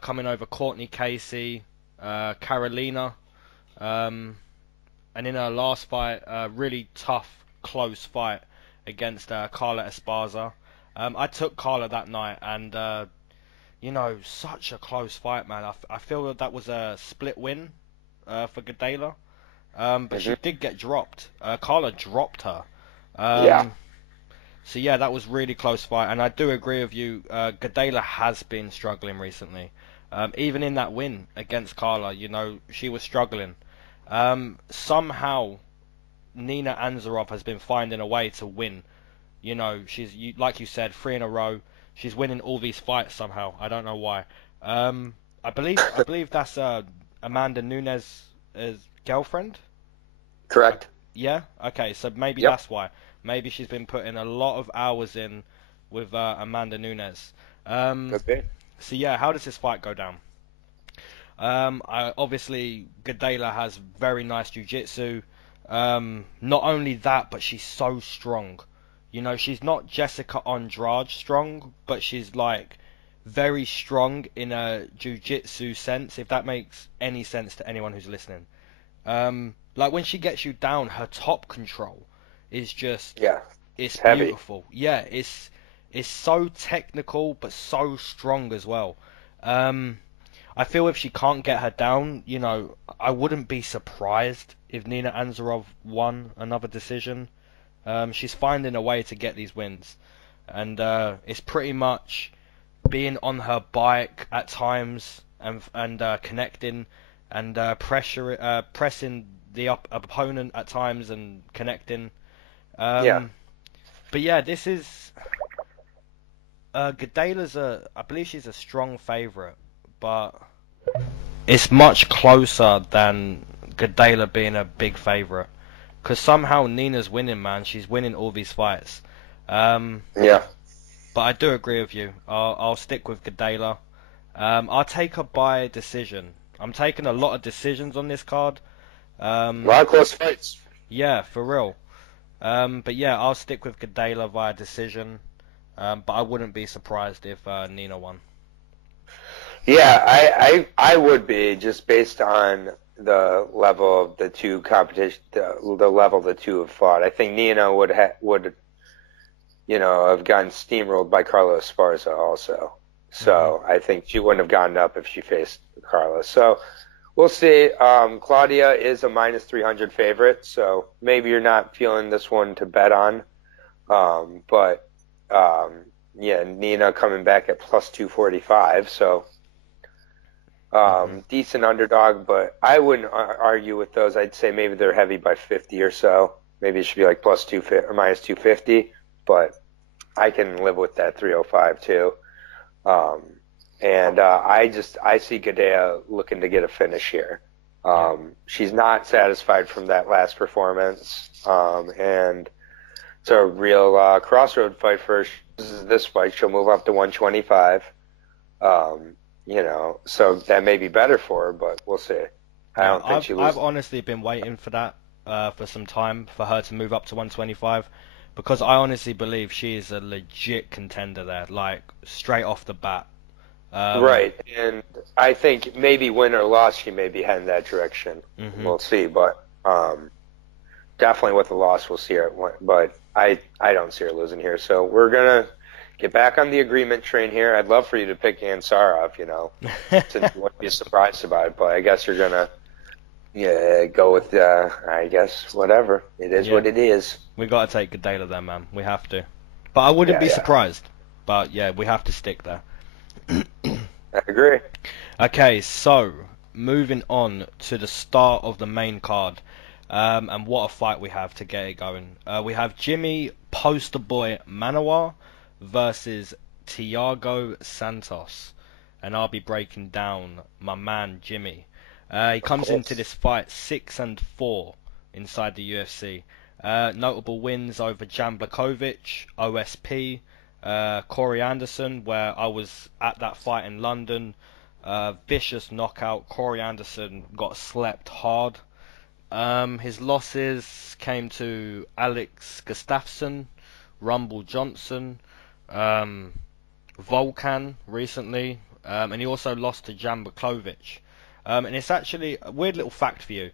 coming over Courtney Casey, Carolina, and in her last fight, really tough, close fight against Carla Esparza. I took Carla that night, and such a close fight, man. I feel that was a split win for Gadela, but she did get dropped. Carla dropped her. So yeah, that was really close fight, and I do agree with you. Gadela has been struggling recently. Even in that win against Carla, she was struggling. Somehow, Nina Ansirof has been finding a way to win. She's like you said, 3 in a row. She's winning all these fights somehow. I don't know why. I believe that's Amanda Nunes girlfriend. Correct. Yeah. Okay. So maybe Yep. that's why. Maybe she's been putting a lot of hours in with Amanda Nunes. Could be. So yeah, how does this fight go down? Obviously, Gadela has very nice jiu-jitsu. Not only that, but she's so strong. You know, she's not Jessica Andrade strong, but she's like very strong in a jiu-jitsu sense, if that makes any sense to anyone who's listening. Like when she gets you down, her top control is just, Yeah. it's Heavy. beautiful. Yeah, it's so technical, but so strong as well. I feel if she can't get her down, you know, I wouldn't be surprised if Nina Ansirof won another decision. She's finding a way to get these wins, and it's pretty much being on her bike at times and connecting and pressing the opponent at times and connecting. Yeah. But yeah, this is Gadela's I believe she's a strong favourite, but it's much closer than Gadela being a big favourite. Because somehow Nina's winning, man. She's winning all these fights. Yeah. But I do agree with you. I'll stick with Gadela. I'll take her by decision. I'm taking a lot of decisions on this card. A lot of close fights. Yeah, for real. But yeah, I'll stick with Gadela via decision. But I wouldn't be surprised if Nina won. Yeah, I would be, just based on the level of the two competition, the level the two have fought. I think Nina would have gotten steamrolled by Carla Esparza also. So I think she wouldn't have gotten up if she faced Carla. So we'll see. Claudia is a minus 300 favorite, so maybe you're not feeling this one to bet on. But yeah, Nina coming back at plus 245, so decent underdog, but I wouldn't argue with those. I'd say maybe they're heavy by 50 or so. Maybe it should be like plus 250 or minus 250, but I can live with that 305 too. I see Gadea looking to get a finish here. She's not satisfied from that last performance, and it's a real crossroad fight for her. This fight, she'll move up to 125. So that may be better for her, but we'll see. I don't think she loses. I've honestly been waiting for that for some time, for her to move up to 125, because I honestly believe she is a legit contender there, like straight off the bat. Right, and I think maybe win or loss, she may be heading that direction. We'll see, but definitely with the loss, we'll see her. But I don't see her losing here, so we're gonna get back on the agreement train here. I'd love for you to pick Ansirof, since you wouldn't be surprised about it, but I guess you're gonna go with I guess whatever. It is what it is. We gotta take Gadela there, man. We have to. But I wouldn't be surprised. But yeah, we have to stick there. I agree. Okay, so moving on to the start of the main card, and what a fight we have to get it going. We have Jimmy Poster Boy Manuwa versus Thiago Santos, and I'll be breaking down my man Jimmy. He comes into this fight 6-4 inside the UFC. Notable wins over Jan Blachowicz, OSP, Corey Anderson, where I was at that fight in London. Vicious knockout. Corey Anderson got slept hard. His losses came to Alex Gustafsson, Rumble Johnson, Volkan recently, and he also lost to Jan Blachowicz. And it's actually a weird little fact for you.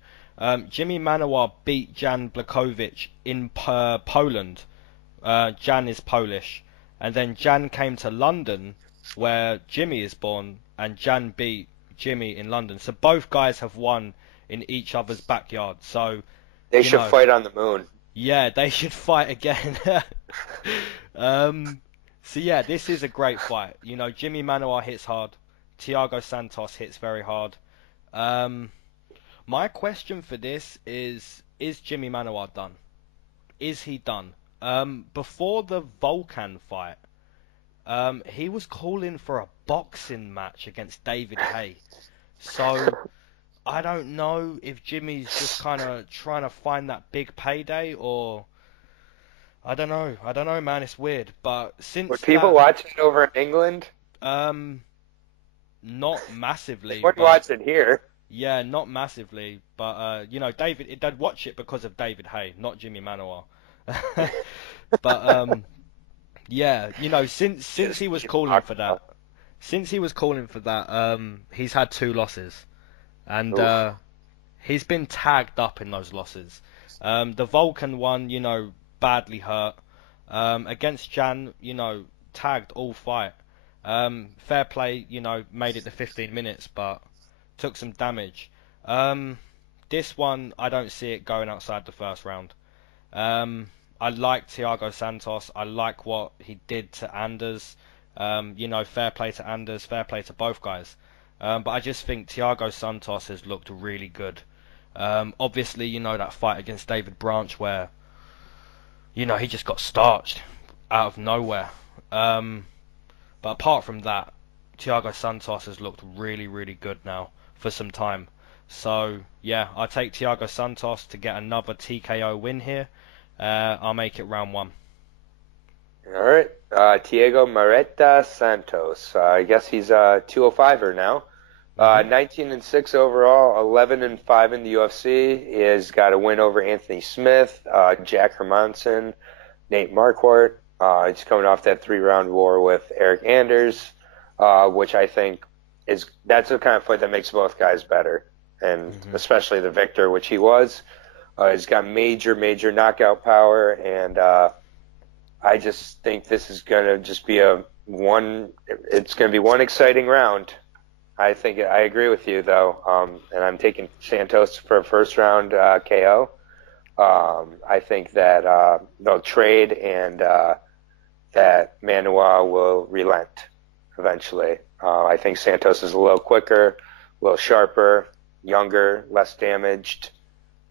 Jimmy Manuwa beat Jan Blachowicz in Poland. Jan is Polish. And then Jan came to London, where Jimmy is born, and Jan beat Jimmy in London. So both guys have won in each other's backyard. So they should fight on the moon. Yeah, they should fight again. So yeah, this is a great fight. Jimmy Manuwa hits hard. Thiago Santos hits very hard. My question for this is Jimmy Manuwa done? Is he done? Before the Volkan fight, he was calling for a boxing match against David Haye. So I don't know if Jimmy's just kind of trying to find that big payday, or I don't know. I don't know, man. It's weird. But since Were people that, watching it over in England? not massively, They weren't but watching here. yeah, not massively. But you know, they'd watch it because of David Haye, not Jimmy Manuwa. But yeah, you know, since he was calling for that, he's had 2 losses, and Oof. he's been tagged up in those losses. The Vulcan one, you know, badly hurt. Against Jan, you know, tagged all fight. Fair play, you know, made it to 15 minutes, but took some damage. This one, I don't see it going outside the first round. I like Thiago Santos. I like what he did to Anders. You know, fair play to Anders, fair play to both guys. But I just think Thiago Santos has looked really good. Obviously, you know, that fight against David Branch where, you know, he just got starched out of nowhere. But apart from that, Thiago Santos has looked really, really good now for some time. So, yeah, I'll take Thiago Santos to get another TKO win here. I'll make it round 1. All right. Diego Mareta Santos. I guess he's a 205er now. 19-6 overall, 11-5 in the UFC. He has got a win over Anthony Smith, Jack Hermanson, Nate Marquardt. He's coming off that 3-round war with Eric Anders, which I think that's the kind of fight that makes both guys better, and especially the victor, which he was. He's got major knockout power, and I just think this is going to just be it's going to be one exciting round. I agree with you, though, and I'm taking Santos for a first round KO. I think that they'll trade, and that Manuwa will relent eventually. I think Santos is a little quicker, a little sharper, younger, less damaged,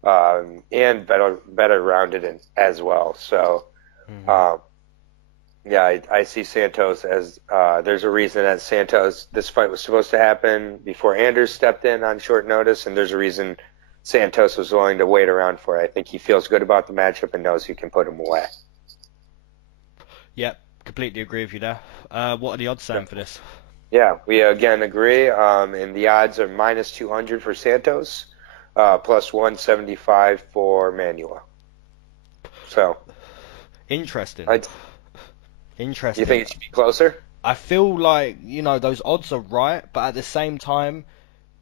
and better rounded as well. So, yeah, I see Santos as there's a reason that this fight was supposed to happen before Anders stepped in on short notice, and there's a reason Santos was willing to wait around for it. I think he feels good about the matchup and knows he can put him away. Yep, completely agree with you there. What are the odds, Sam, for this? Yeah, we again agree, and the odds are -200 for Santos, plus 175 for Manuwa. So interesting. Interesting. You think it should be closer? I feel like, you know, those odds are right, but at the same time,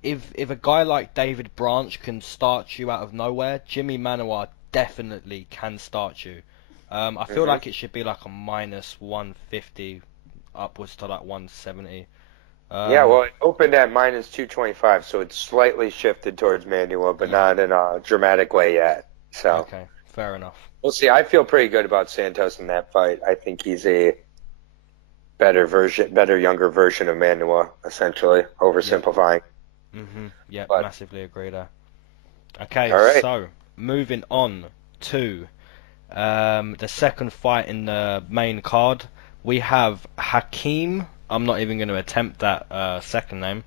if a guy like David Branch can start you out of nowhere, Jimmy Manuwa definitely can start you. I feel like it should be like a -150 upwards to like 170. Yeah, well, it opened at -225, so it's slightly shifted towards Manuwa, but not in a dramatic way yet. So okay, fair enough. We'll see. I feel pretty good about Santos in that fight. I think he's a better, younger version of Manuwa, essentially, oversimplifying. Yeah, massively agree there. Okay, right. So moving on to the second fight in the main card, we have Hakeem. I'm not even going to attempt that second name.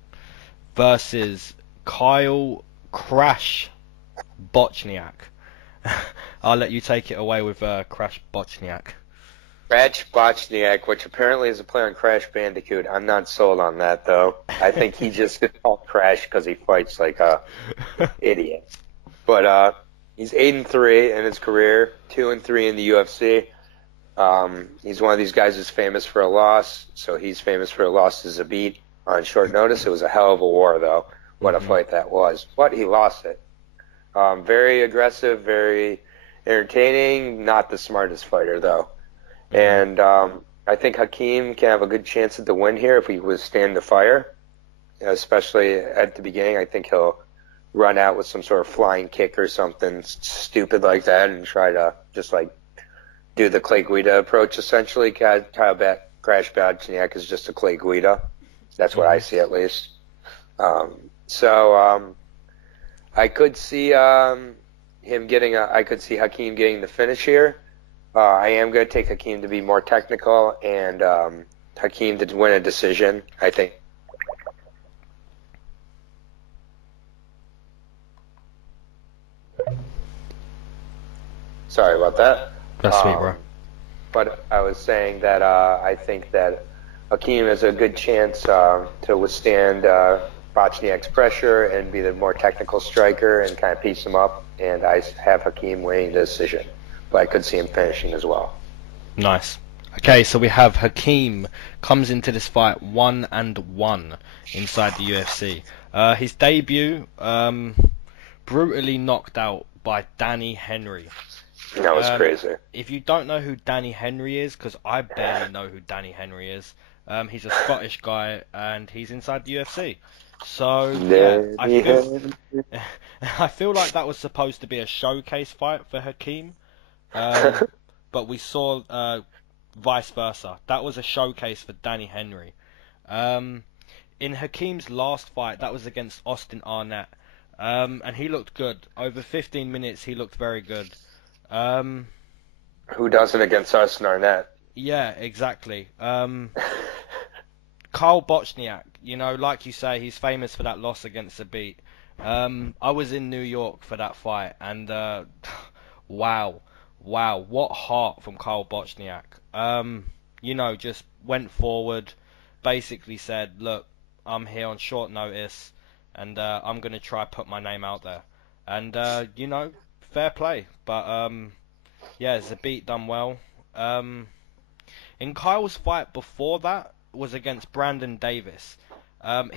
Versus Kyle Crash Bochniak. I'll let you take it away with Crash Bochniak. Crash Bochniak, which apparently is a player on Crash Bandicoot. I'm not sold on that, though. I think he just gets called Crash because he fights like a idiot. But he's 8-3 in his career, 2-3 in the UFC. He's one of these guys who's famous for a loss, so he's famous for a loss to Zabit on short notice. It was a hell of a war, though. What a fight that was. But he lost it. Very aggressive, very entertaining, not the smartest fighter, though. And I think Hakeem can have a good chance at the win here if he withstand the fire, especially at the beginning. I think he'll run out with some sort of flying kick or something stupid like that and try to just like do the Clay Guida approach, essentially. Crash Bochniak is just a Clay Guida. That's what I see, at least. I could see Hakeem getting the finish here. I am going to take Hakeem to be more technical and Hakeem to win a decision, I think. Sorry about that. That's sweet, bro. But I was saying that I think that Hakeem has a good chance to withstand Bochniak's pressure and be the more technical striker and kind of piece him up. And I have Hakeem winning the decision, but I could see him finishing as well. Nice. Okay, so we have Hakeem comes into this fight 1-1 inside the UFC. His debut, brutally knocked out by Danny Henry. That was crazy. If you don't know who Danny Henry is, because I barely know who Danny Henry is, he's a Scottish guy and he's inside the UFC. So yeah, I feel like that was supposed to be a showcase fight for Hakeem, but we saw vice versa. That was a showcase for Danny Henry. In Hakeem's last fight, that was against Austin Arnett, and he looked good. Over 15 minutes, he looked very good. Who doesn't against Austin Arnett? Yeah, exactly. Karl Bochniak, like you say, he's famous for that loss against Zabit. I was in New York for that fight, and wow, what heart from Karl Bochniak. Just went forward, basically said, look, I'm here on short notice, and I'm going to try put my name out there. And, fair play. But, yeah, Zabit done well. In Kyle's fight before that was against Brandon Davis. Kyle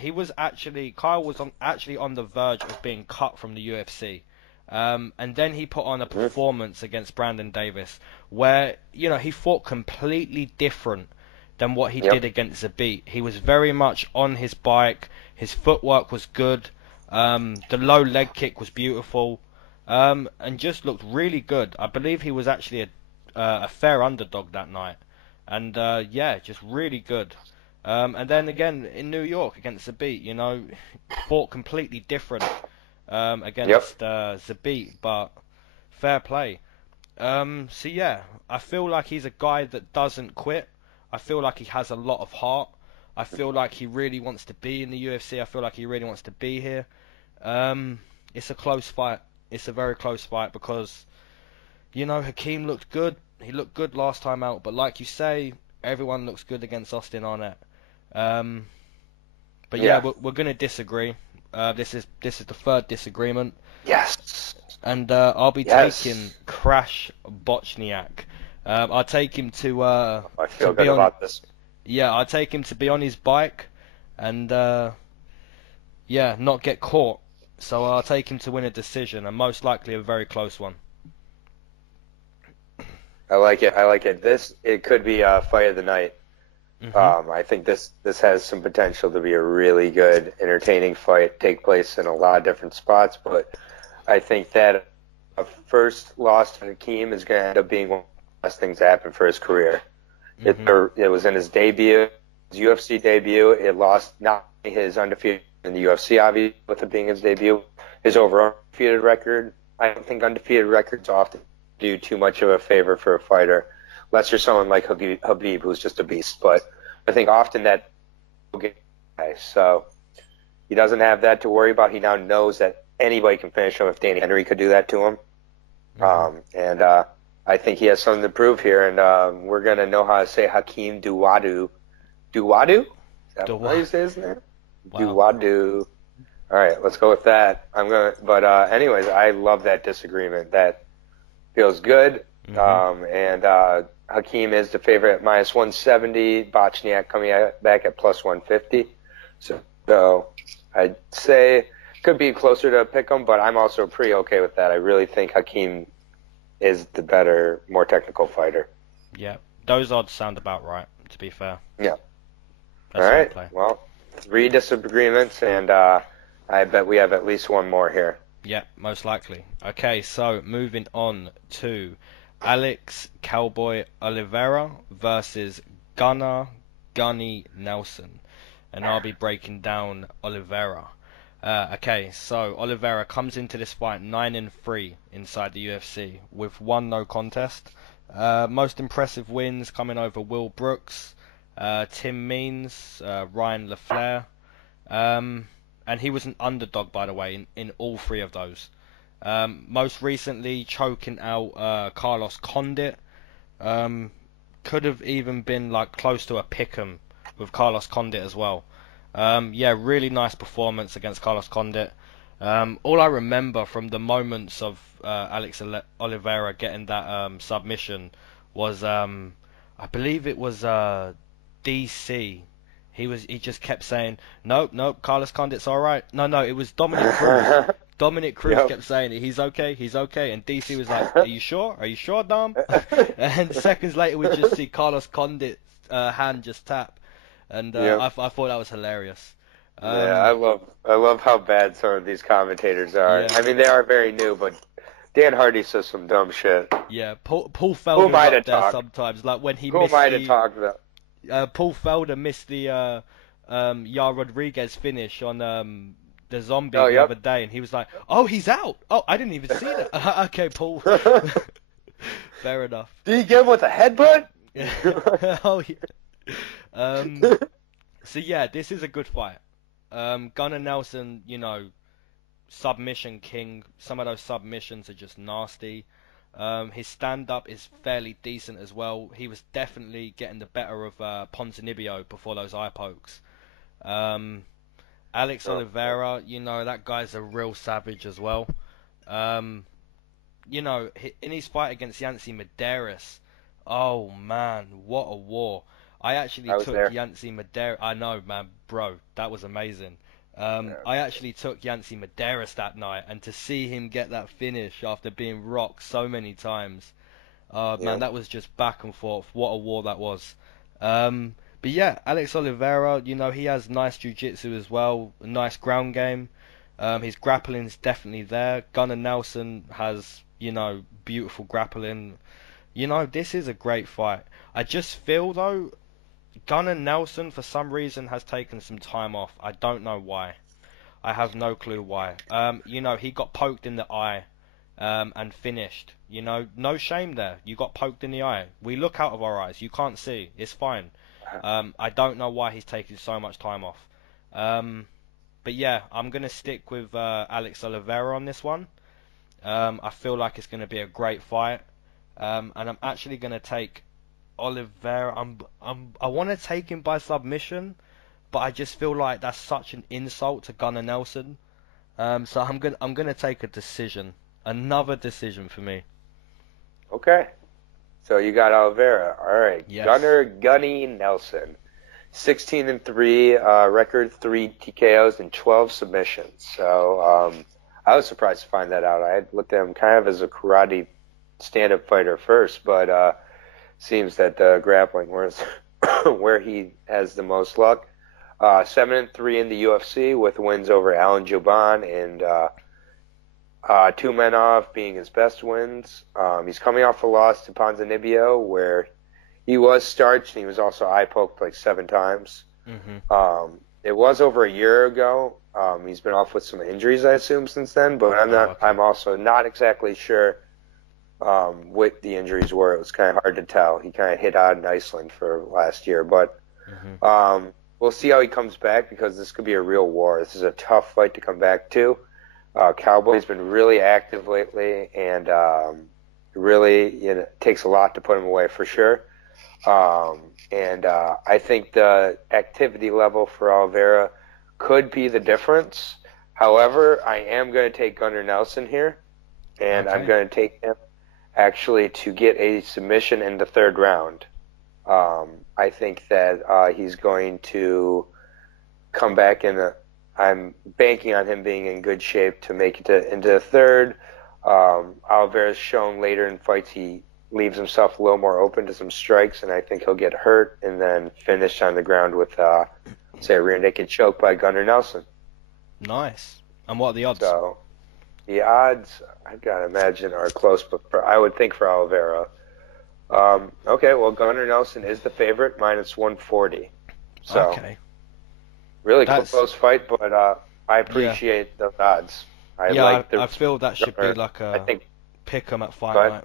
was actually on the verge of being cut from the UFC. And then he put on a performance against Brandon Davis where, he fought completely different than what he did against Zabit. He was very much on his bike. His footwork was good. The low leg kick was beautiful. And just looked really good. I believe he was actually a fair underdog that night. And, just really good. And then again, in New York against Zabit, fought completely different against Zabit, but fair play. So yeah, I feel like he's a guy that doesn't quit. I feel like he has a lot of heart. I feel like he really wants to be in the UFC. I feel like he really wants to be here. It's a close fight. It's a very close fight because, Hakeem looked good. He looked good last time out, but like you say, everyone looks good against Austin Arnett. But yeah, we're going to disagree. This is the third disagreement. Yes. And I'll be taking Crash Bochniak. I'll take him to. I feel good about this. Yeah, I'll take him to be on his bike, and not get caught. So I'll take him to win a decision, and most likely a very close one. I like it. It could be a fight of the night. Mm-hmm. I think this has some potential to be a really good, entertaining fight, take place in a lot of different spots, but I think that a first loss to Hakeem is going to end up being one of the best things that happened for his career. Mm-hmm. It was in his debut, his UFC debut. It lost not his undefeated in the UFC, obviously, with it being his debut. His overall undefeated record, I don't think undefeated records often do too much of a favor for a fighter. Unless you're someone like Habib, who's just a beast. But I think often that will get guys. So he doesn't have that to worry about. He now knows that anybody can finish him if Danny Henry could do that to him. And I think he has something to prove here. And we're going to know how to say Hakeem Dawodu. Dawodu? Is that how you say his name? Wow. Dawodu. All right, let's go with that. But anyways, I love that disagreement. That feels good. And Hakeem is the favorite at minus 170. Bochniak coming back at plus 150. So I'd say could be closer to a pick'em, but I'm also pretty okay with that. I really think Hakeem is the better, more technical fighter. Yeah, those odds sound about right, to be fair. Yeah. That's all right. Well, 3 disagreements, and I bet we have at least one more here. Yeah, most likely. Okay, so moving on to Alex Cowboy Olivera versus Gunny Nelson. And I'll be breaking down Olivera. Okay, so Olivera comes into this fight 9-3 inside the UFC with 1 no contest. Most impressive wins coming over Will Brooks, Tim Means, Ryan LaFleur. And he was an underdog, by the way, in all 3 of those. Most recently choking out Carlos Condit. Could have even been like close to a pick'em with Carlos Condit as well. Yeah, really nice performance against Carlos Condit. All I remember from the moments of Alex Oliveira getting that submission was, I believe it was DC. He just kept saying, nope, nope, Carlos Condit's all right. No, it was Dominic Cruz. Dominic Cruz kept saying it. He's okay. And DC was like, are you sure, Dom? And seconds later, we just see Carlos Condit's hand just tap. And I thought that was hilarious. Yeah, I love how bad some of these commentators are. Yeah. I mean, they are very new, but Dan Hardy says some dumb shit. Yeah, Paul Felder's up there sometimes. Like when he missed Paul Felder missed the Yar Rodriguez finish on the Zombie the other day, and he was like, "Oh, he's out. Oh, I didn't even see that." Okay, Paul. Fair enough. Did he get him with a headbutt? Oh yeah. So yeah, this is a good fight. Gunnar Nelson, submission king. Some of those submissions are just nasty. His stand-up is fairly decent as well. He was definitely getting the better of Ponzinibbio before those eye pokes. Alex Oliveira, that guy's a real savage as well. In his fight against Yancy Medeiros, oh man, what a war. I actually took Yancy Medeiros. I know, man, bro, that was amazing. I actually took Yancy Medeiros that night, and to see him get that finish after being rocked so many times, man, that was just back and forth. What a war that was. But yeah, Alex Oliveira, he has nice jiu-jitsu as well, a nice ground game. His grappling's definitely there. Gunnar Nelson has, beautiful grappling. This is a great fight. I just feel, though, Gunnar Nelson, for some reason, has taken some time off. I don't know why. I have no clue why. He got poked in the eye and finished. No shame there. You got poked in the eye. We look out of our eyes. You can't see. It's fine. I don't know why he's taking so much time off. But yeah, I'm going to stick with Alex Oliveira on this one. I feel like it's going to be a great fight. And I'm actually going to take Oliveira. I want to take him by submission, but I just feel like that's such an insult to Gunnar Nelson. So I'm gonna take a decision. Another decision for me. Okay. So you got Oliveira. All right. Yes. Gunny Nelson. 16-3, record 3 TKOs and 12 submissions. So I was surprised to find that out. I had looked at him kind of as a karate stand-up fighter first, but seems that the grappling was where he has the most luck. 7-3 in the UFC with wins over Alan Jouban and Tumenov being his best wins. He's coming off a loss to Ponzinibbio where he was starched and he was also eye-poked like 7 times. Mm-hmm. It was over a year ago. He's been off with some injuries, I assume, since then, but I'm also not exactly sure what the injuries were. It was kind of hard to tell. He kind of hit out in Iceland for last year, but we'll see how he comes back because this could be a real war. This is a tough fight to come back to. Cowboy's been really active lately, and really, it takes a lot to put him away for sure. And I think the activity level for Oliveira could be the difference. However, I am going to take Gunnar Nelson here, and I'm going to take him actually to get a submission in the 3rd round. I think that he's going to come back I'm banking on him being in good shape to make it into the 3rd. Oliveira's shown later in fights he leaves himself a little more open to some strikes, and I think he'll get hurt and then finish on the ground with, say, a rear naked choke by Gunnar Nelson. Nice. And what are the odds? So, the odds, I've got to imagine, are close, but I would think for Oliveira. Okay, well, Gunnar Nelson is the favorite, minus 140. So, really close fight, but I appreciate the odds. I feel that should be like pick 'em at fight night.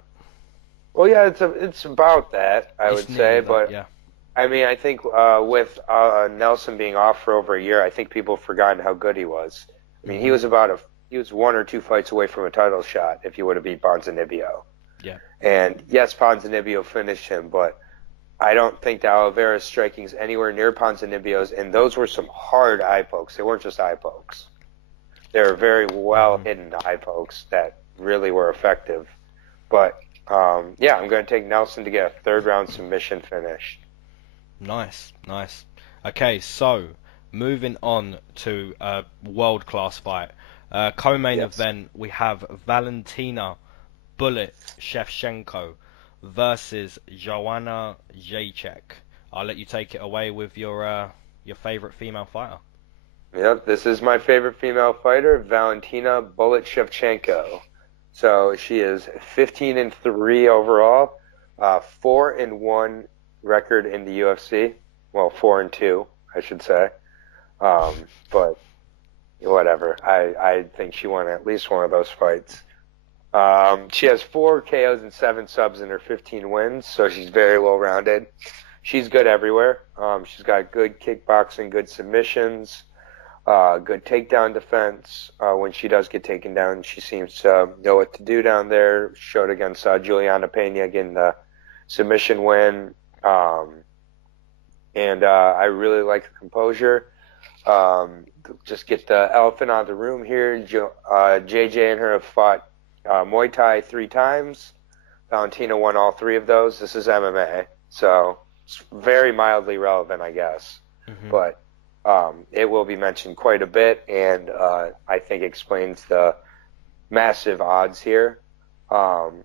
Well, yeah, it's about that, I would say, but I mean, I think with Nelson being off for over a year, I think people have forgotten how good he was. I mean, he was about he was 1 or 2 fights away from a title shot if he would have beat Ponzinibbio. Yeah. And yes, Ponzinibbio finished him, but I don't think that Olivera's striking is anywhere near Ponzinibbio's, and those were some hard eye pokes. They weren't just eye pokes. They were very well hidden eye pokes that really were effective. But yeah, I'm going to take Nelson to get a 3rd round submission finish. Nice. Okay, so moving on to a world-class fight. Co-main event, we have Valentina Bullet Shevchenko versus Joanna Jacek. I'll let you take it away with your favorite female fighter. Yep, this is my favorite female fighter, Valentina Bullet Shevchenko. So she is 15-3 overall, 4-1 record in the UFC. Well, 4-2, I should say. But whatever. I think she won at least one of those fights. She has 4 KOs and 7 subs in her 15 wins, so she's very well rounded. She's good everywhere. She's got good kickboxing, good submissions, good takedown defense. When she does get taken down, she seems to know what to do down there. Showed against Juliana Pena getting the submission win. And I really like her composure. Just get the elephant out of the room here. JJ and her have fought Muay Thai 3 times. Valentina won all 3 of those. This is MMA, so it's very mildly relevant, I guess. But it will be mentioned quite a bit, and I think explains the massive odds here. When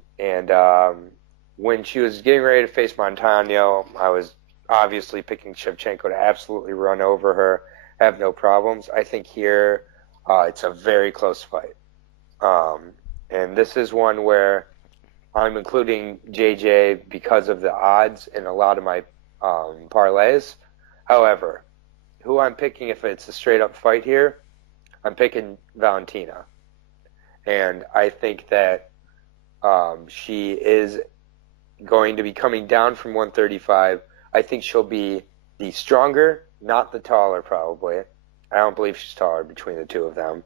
she was getting ready to face Montano, I was obviously picking Shevchenko to absolutely run over her, have no problems. I think here it's a very close fight. And this is one where I'm including JJ because of the odds in a lot of my parlays. However, who I'm picking if it's a straight-up fight here, I'm picking Valentina. And I think that she is going to be coming down from 135. I think she'll be the stronger, not the taller, probably. I don't believe she's taller between the two of them.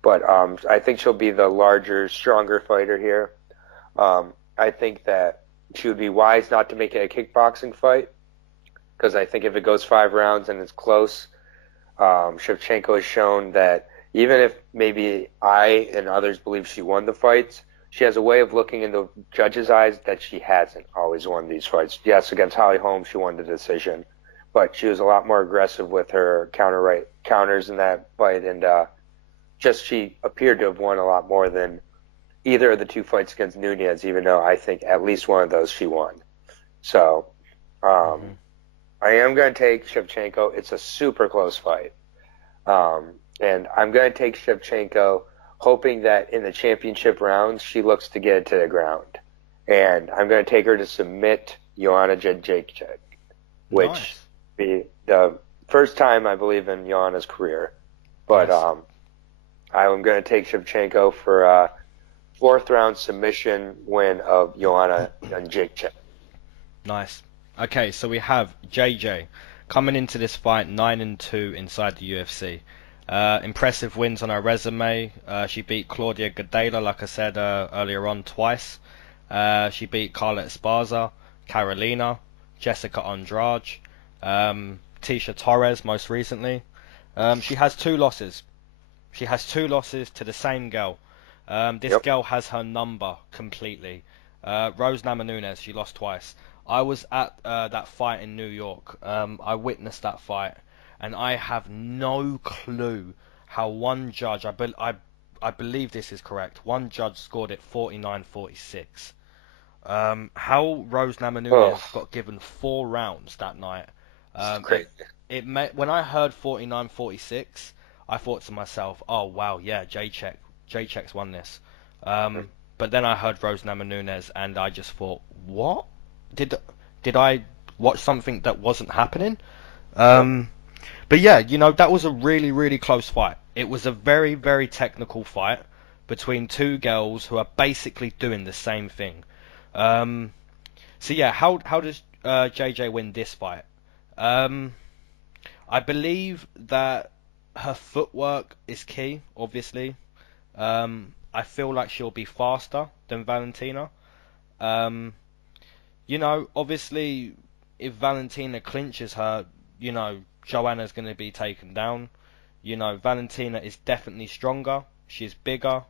But I think she'll be the larger, stronger fighter here. I think that she would be wise not to make it a kickboxing fight, because I think if it goes 5 rounds and it's close, Shevchenko has shown that even if maybe I and others believe she won the fights, she has a way of looking in the judges' eyes that she hasn't always won these fights. Yes, against Holly Holm, she won the decision, but she was a lot more aggressive with her counters in that fight, and just she appeared to have won a lot more than either of the 2 fights against Nunes, even though I think at least one of those she won. So I am going to take Shevchenko. It's a super close fight. And I'm going to take Shevchenko, hoping that in the championship rounds she looks to get it to the ground. And I'm going to take her to submit Joanna Jędrzejczyk, which be the first time, I believe, in Joanna's career. But I'm going to take Shevchenko for a 4th round submission win of Joanna Jędrzejczyk. Nice. Okay, so we have JJ coming into this fight 9-2 inside the UFC. Impressive wins on her resume. She beat Claudia Gadelha, like I said earlier on, twice. She beat Carla Esparza, Carolina, Jessica Andrade, Tisha Torres most recently. She has 2 losses. She has 2 losses to the same girl. This girl has her number completely. Rose Namajunas, she lost twice. I was at that fight in New York. I witnessed that fight, and I have no clue how one judge, I believe this is correct, one judge scored it 49-46. How Rose Namajunas got given 4 rounds that night. Crazy. When I heard 49-46, I thought to myself, oh wow, yeah, Jacek's won this. But then I heard Rose Namajunas, and I just thought, what? Did I watch something that wasn't happening? But yeah, that was a really, really close fight. It was a very, very technical fight between 2 girls who are basically doing the same thing. So yeah, how does JJ win this fight? I believe that her footwork is key, obviously. I feel like she'll be faster than Valentina. Obviously, if Valentina clinches her, Joanna's going to be taken down. Valentina is definitely stronger. She's bigger.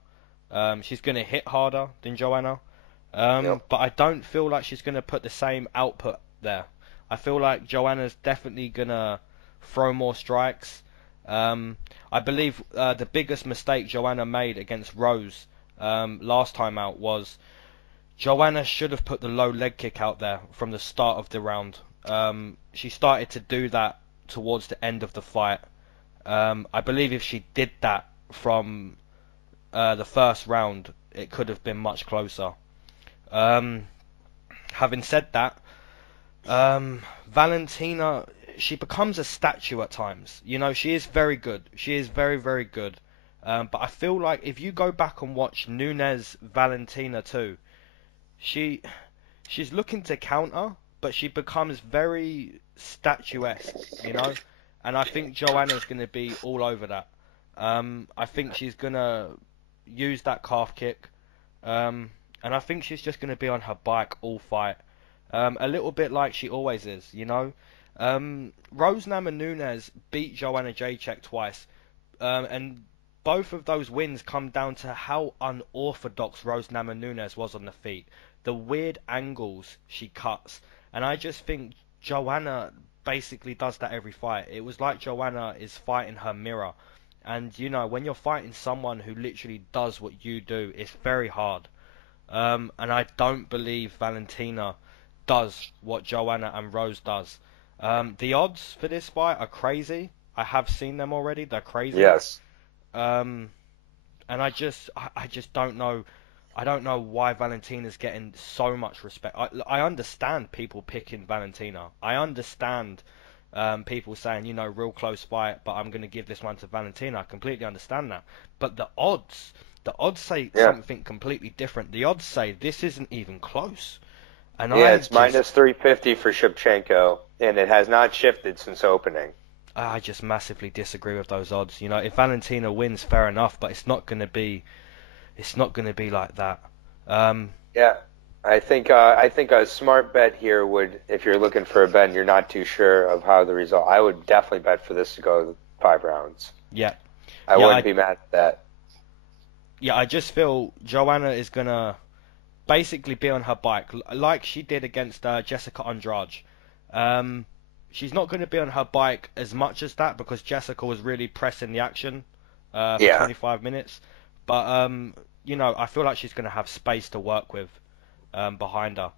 She's going to hit harder than Joanna. Yep. But I don't feel like she's going to put the same output there. I feel like Joanna's definitely going to throw more strikes. I believe the biggest mistake Joanna made against Rose last time out was Joanna should have put the low leg kick out there from the start of the round. She started to do that towards the end of the fight. I believe if she did that from the first round, it could have been much closer. Having said that, Valentina, she becomes a statue at times. She is very good. She is very, very good. But I feel like if you go back and watch Nunes Valentina too, she's looking to counter, but she becomes very statuesque, And I think Joanna's going to be all over that. I think she's going to use that calf kick. And I think she's just going to be on her bike all fight. A little bit like she always is, Rose Namajunas beat Joanna Jacek twice. And both of those wins come down to how unorthodox Rose Namajunas was on the feet. The weird angles she cuts. And I just think Joanna basically does that every fight. It was like Joanna is fighting her mirror. And, when you're fighting someone who literally does what you do, it's very hard. And I don't believe Valentina does what Joanna and Rose does. The odds for this fight are crazy. I have seen them already. They're crazy. Yes. And I just don't know. I don't know why Valentina's getting so much respect. I understand people picking Valentina. I understand people saying, real close fight, but I'm going to give this one to Valentina. I completely understand that. But the odds say something completely different. The odds say this isn't even close. And it's minus 350 for Schevchenko, and it has not shifted since opening. I just massively disagree with those odds. If Valentina wins, fair enough, but it's not going to be like that. I think a smart bet here would, if you're looking for a bet and you're not too sure of how the result, I would definitely bet for this to go 5 rounds. Yeah. I wouldn't be mad at that. Yeah, I just feel Joanna is going to basically be on her bike, like she did against Jessica Andrade. She's not going to be on her bike as much as that because Jessica was really pressing the action for 25 minutes. But, I feel like she's going to have space to work with behind her.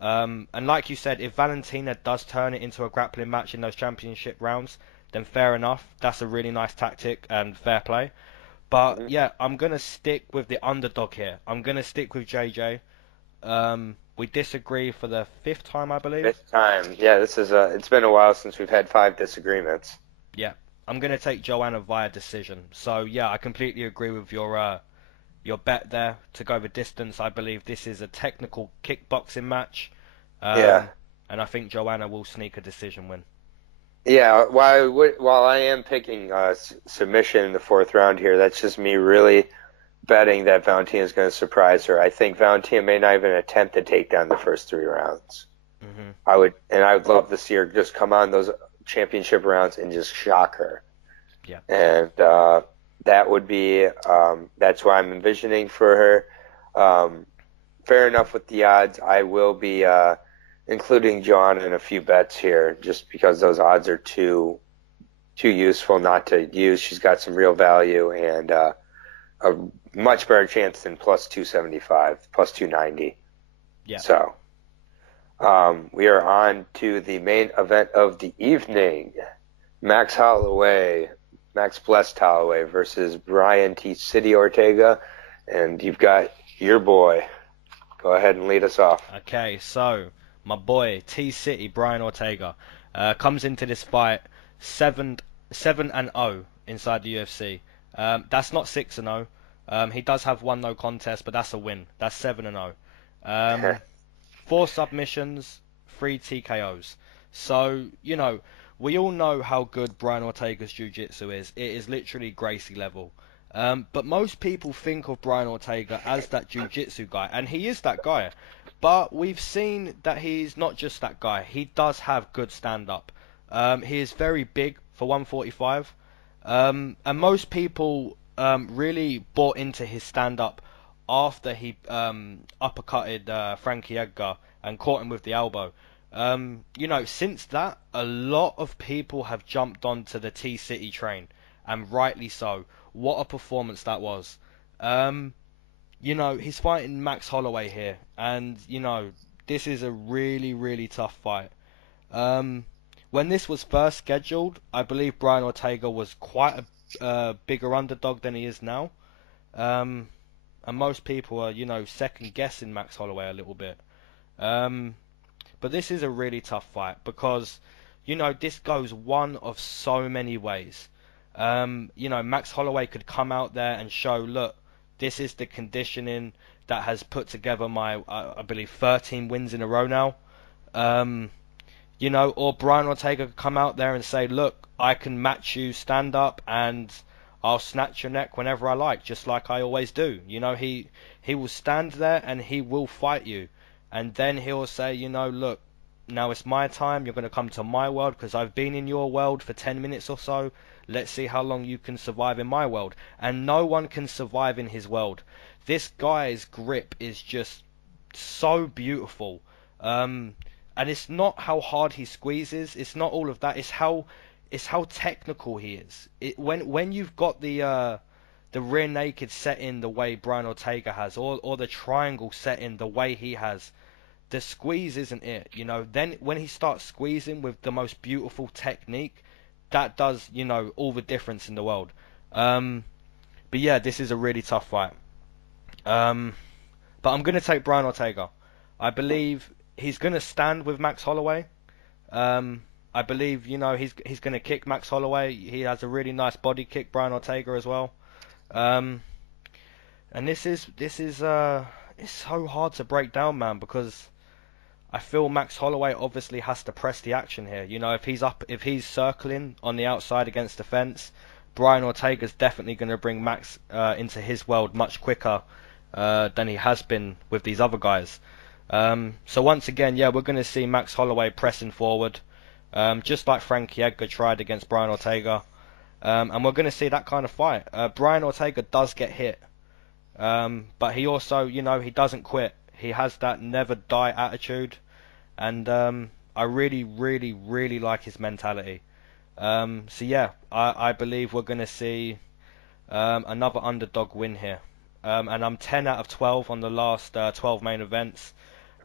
And like you said, if Valentina does turn it into a grappling match in those championship rounds, then fair enough. That's a really nice tactic and fair play. But, yeah, I'm going to stick with the underdog here. I'm going to stick with JJ. We disagree for the 5th time, I believe. 5th time. Yeah, it's been a while since we've had 5 disagreements. Yeah. I'm going to take Joanna via decision. So, yeah, I completely agree with your bet there to go the distance. I believe this is a technical kickboxing match. And I think Joanna will sneak a decision win. Yeah, while I am picking submission in the 4th round here, that's just me really betting that Valentina is going to surprise her. I think Valentina may not even attempt to take down the first 3 rounds. Mm-hmm. I would love to see her just come on those championship rounds and just shock her. Yeah. And that would be that's what I'm envisioning for her. Fair enough with the odds. I will be including Joanna in a few bets here, just because those odds are too useful not to use. She's got some real value and a much better chance than plus 275, plus 290. Yeah. So we are on to the main event of the evening. Max Blessed Holloway versus Brian T. City Ortega, and you've got your boy. Go ahead and lead us off. Okay, so my boy T. City Brian Ortega comes into this fight 7-0 inside the UFC. That's not 6-0. He does have 1 no contest, but that's a win. That's 7-0. 4 submissions, 3 TKOs. So, we all know how good Brian Ortega's jiu-jitsu is. It is literally Gracie level. But most people think of Brian Ortega as that jiu-jitsu guy, and he is that guy. But we've seen that he's not just that guy. He does have good stand-up. He is very big for 145. And most people really bought into his stand-up after he uppercutted Frankie Edgar and caught him with the elbow. Since that, a lot of people have jumped onto the T-City train, and rightly so. What a performance that was. He's fighting Max Holloway here, and, this is a really, really tough fight. When this was first scheduled, I believe Brian Ortega was quite a bigger underdog than he is now. And most people are, second guessing Max Holloway a little bit. But this is a really tough fight because, this goes one of so many ways. Max Holloway could come out there and show, look, this is the conditioning that has put together my, I believe, 13 wins in a row now. Or Brian Ortega could come out there and say, look, I can match you stand up and I'll snatch your neck whenever I like, just like I always do. He will stand there and he will fight you. And then he'll say, look, now it's my time. You're going to come to my world because I've been in your world for 10 minutes or so. Let's see how long you can survive in my world. And no one can survive in his world. This guy's grip is just so beautiful. And it's not how hard he squeezes. It's not all of that. It's how technical he is. When you've got the rear naked set in the way Brian Ortega has, or the triangle set in the way he has, the squeeze isn't it. Then when he starts squeezing with the most beautiful technique, that does, all the difference in the world. But yeah, this is a really tough fight. But I'm going to take Brian Ortega. I believe he's going to stand with Max Holloway. I believe, he's going to kick Max Holloway. He has a really nice body kick, Brian Ortega, as well. And this is it's so hard to break down, man, because I feel Max Holloway obviously has to press the action here. If he's circling on the outside against the fence, Brian Ortega's definitely going to bring Max into his world much quicker than he has been with these other guys. So once again, yeah, we're going to see Max Holloway pressing forward, just like Frankie Edgar tried against Brian Ortega. And we're going to see that kind of fight. Brian Ortega does get hit, but he also, he doesn't quit. He has that never die attitude, and I really, really, really like his mentality. So yeah, I believe we're going to see another underdog win here. And I'm 10 out of 12 on the last 12 main events.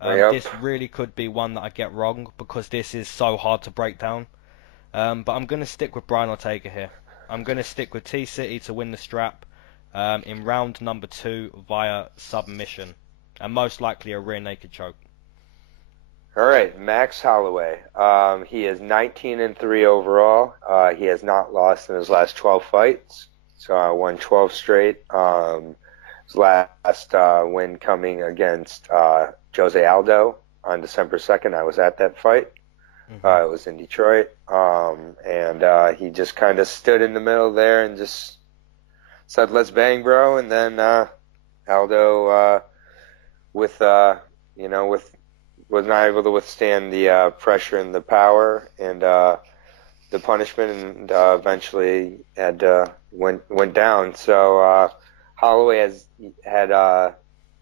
Yep. This really could be one that I get wrong because this is so hard to break down. But I'm going to stick with Brian Ortega here. I'm going to stick with T-City to win the strap in round number 2 via submission. And most likely a rear naked choke. All right, Max Holloway. He is 19-3 overall. He has not lost in his last 12 fights. So I won 12 straight. His last win coming against Jose Aldo on December 2nd. I was at that fight. Mm-hmm. It was in Detroit. And he just kind of stood in the middle there and just said, let's bang, bro. And then Aldo, was not able to withstand the pressure and the power and the punishment, and eventually went down. So Holloway had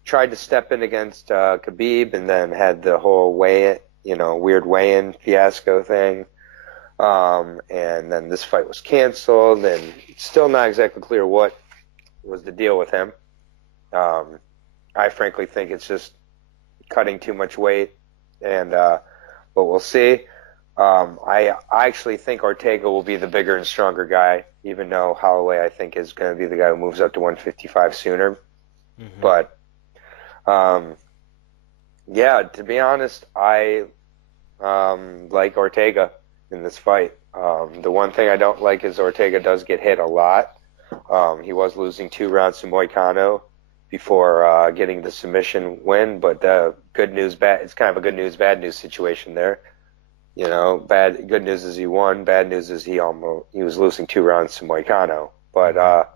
tried to step in against Khabib, and then had the whole weird weigh-in fiasco thing. And then this fight was canceled, and it's still not exactly clear what was the deal with him. I frankly think it's just cutting too much weight, and but we'll see. I actually think Ortega will be the bigger and stronger guy, even though Holloway, I think, is going to be the guy who moves up to 155 sooner. Mm-hmm. But yeah, to be honest, I like Ortega in this fight. The one thing I don't like is Ortega does get hit a lot. He was losing 2 rounds to Moicano before getting the submission win, but good news, bad. It's kind of a good news, bad news situation there. Good news is he won. Bad news is he was losing 2 rounds to Moicano. But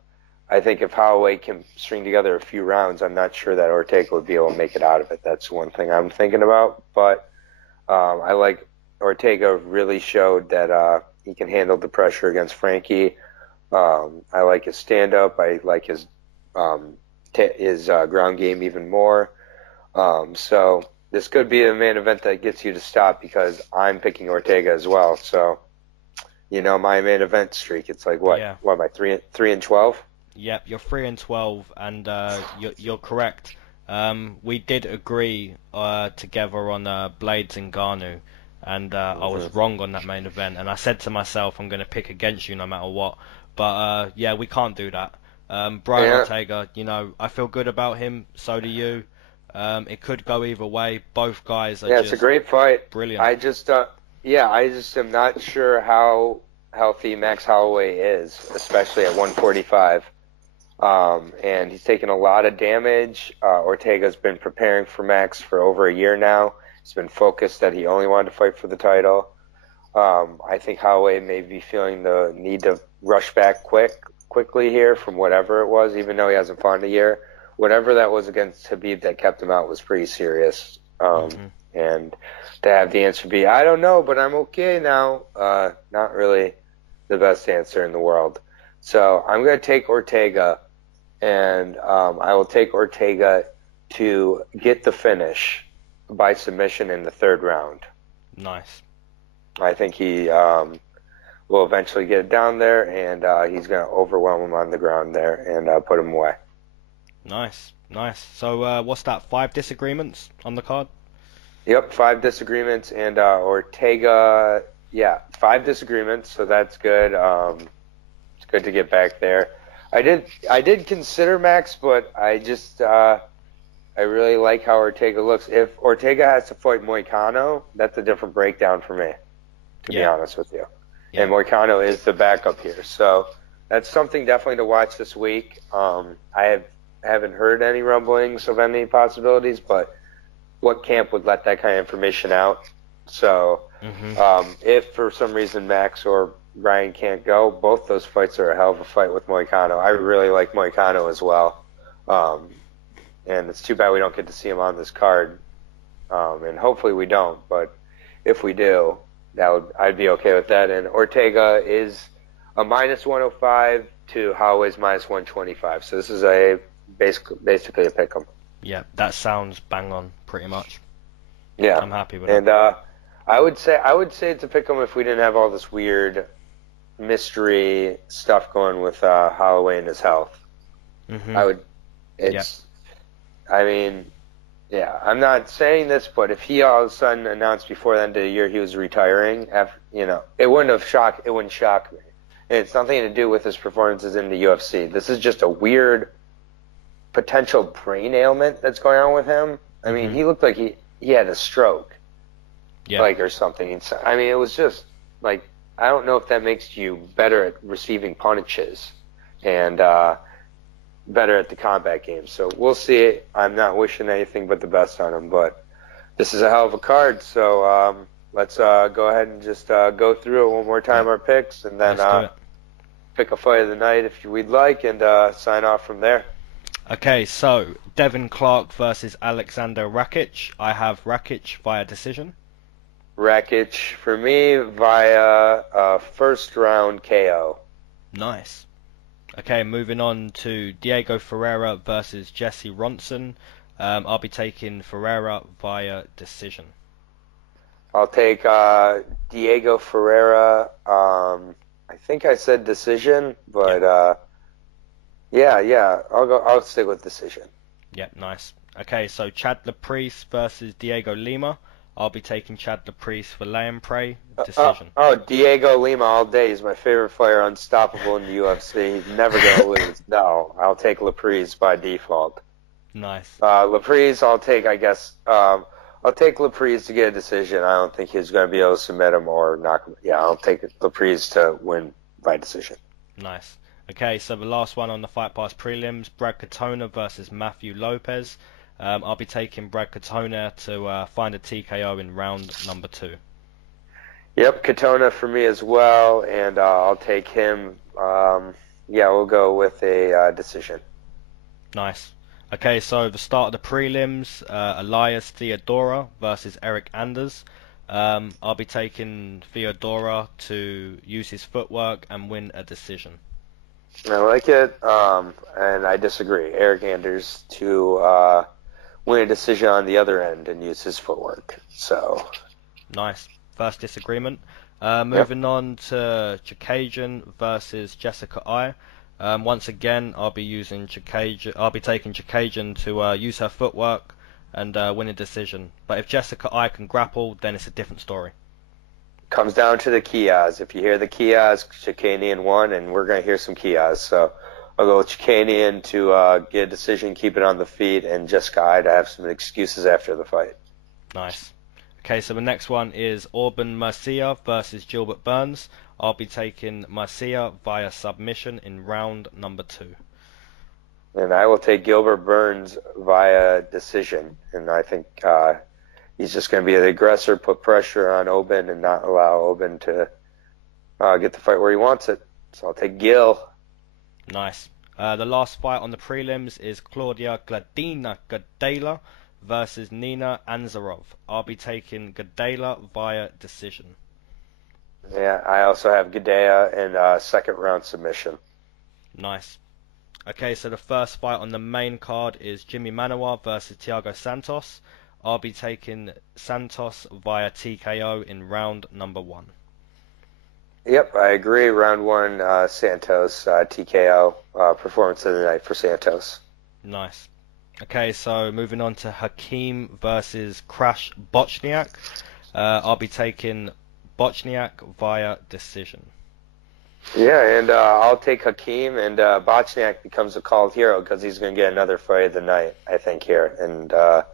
I think if Holloway can string together a few rounds, I'm not sure that Ortega would be able to make it out of it. That's one thing I'm thinking about. But I like Ortega really showed that he can handle the pressure against Frankie. I like his stand-up. I like his ground game even more. So this could be a main event that gets you to stop because I'm picking Ortega as well. So, my main event streak, it's like what? Yeah. What am I, 3-12? Yep, you're 3-12, and you're correct. We did agree together on Blades and Garnu, and I was wrong on that main event. And I said to myself, I'm going to pick against you no matter what. But yeah, we can't do that. Brian Ortega, I feel good about him. So do you. It could go either way. Both guys are just it's a great fight. Brilliant. I just am not sure how healthy Max Holloway is, especially at 145. And he's taken a lot of damage. Ortega's been preparing for Max for over a year now. He's been focused that he only wanted to fight for the title. I think Holloway may be feeling the need to rush back quickly here from whatever it was, even though he hasn't fought in a year. Whatever that was against Khabib that kept him out was pretty serious. And to have the answer be, I don't know, but I'm okay now, not really the best answer in the world. So I'm going to take Ortega, and I will take Ortega to get the finish by submission in the third round. Nice. I think he will eventually get it down there, and he's going to overwhelm him on the ground there and put him away. Nice. So what's that, 5 disagreements on the card? Yep, 5 disagreements, and Ortega, 5 disagreements, so that's good. It's good to get back there. I did consider Max, but I just I really like how Ortega looks. If Ortega has to fight Moicano, that's a different breakdown for me, to be honest with you. Yeah. And Moicano is the backup here, so that's something definitely to watch this week. I haven't heard any rumblings of any possibilities, but what camp would let that kind of information out? So if for some reason Max or Ryan can't go, both those fights are a hell of a fight with Moicano. I really like Moicano as well. And it's too bad we don't get to see him on this card. And hopefully we don't, but if we do, I'd be okay with that. And Ortega is a -105 to Holloway's -125. So this is basically a pick 'em. Yeah, that sounds bang on, pretty much. Yeah, I'm happy with it. And I would say it's a pick 'em if we didn't have all this weird mystery stuff going with Holloway and his health. I'm not saying this, but if he all of a sudden announced before the end of the year he was retiring, it wouldn't shock me. And it's nothing to do with his performances in the UFC. This is just a weird potential brain ailment that's going on with him. I mean, he looked like he had a stroke, or something. I mean, it was just like, I don't know if that makes you better at receiving punches and better at the combat game. So we'll see. I'm not wishing anything but the best on him, but this is a hell of a card. So let's go ahead and just go through it one more time, our picks, and then pick a fight of the night if we'd like, and sign off from there. Okay, so Devin Clark versus Alexander Rakic. I have Rakic via decision. Rakic for me via first round KO. Nice. Okay, moving on to Diego Ferreira versus Jesse Ronson. I'll be taking Ferreira via decision. I'll take Diego Ferreira. I think I said decision, but I'll stick with decision. Yep, nice. Okay, so Chad Laprise versus Diego Lima. I'll be taking Chad Laprise for Laprise decision. Diego Lima all day. He's my favorite fighter, unstoppable in the UFC. He's never gonna lose. No, I'll take Laprise by default. Nice. Laprise, I'll take. I guess I'll take Laprise to get a decision. I don't think he's gonna be able to submit him or knock him. Yeah, I'll take Laprise to win by decision. Nice. Okay, so the last one on the Fight Pass prelims, Brad Katona versus Matthew Lopez. I'll be taking Brad Katona to find a TKO in round number 2. Yep, Katona for me as well, and I'll take him. yeah, we'll go with a decision. Nice. Okay, so the start of the prelims, Elias Theodorou versus Eric Anders. I'll be taking Theodorou to use his footwork and win a decision. I like it, and I disagree. Eric Anders to win a decision on the other end and use his footwork. So nice. First disagreement. Moving on to Chookaigen versus Jessica I. Once again, I'll be taking Chookaigen to use her footwork and win a decision. But if Jessica I can grapple, then it's a different story. Comes down to the Kias. If you hear the Kias, Chookaigen won, and we're going to hear some Kias. So I'll go with Chookaigen to get a decision, keep it on the feet, and Jessica I to have some excuses after the fight. Nice. Okay, so the next one is Mercier versus Gilbert Burns. I'll be taking Mercier via submission in round number 2. And I will take Gilbert Burns via decision. And I think he's just going to be the aggressor, put pressure on Oben, and not allow Oben to get the fight where he wants it. So I'll take Gil. Nice. The last fight on the prelims is Claudia Gadela versus Nina Ansirof. I'll be taking Gadela via decision. Yeah, I also have Gadea in second round submission. Nice. Okay, so the first fight on the main card is Jimmy Manuwa versus Thiago Santos. I'll be taking Santos via TKO in round number 1. Yep, I agree. Round 1, Santos, TKO, performance of the night for Santos. Nice. Okay, so moving on to Hakeem versus Crash Bochniak. I'll be taking Bochniak via decision. Yeah, and I'll take Hakeem, and Bochniak becomes a called hero because he's going to get another fight of the night, I think, here. And I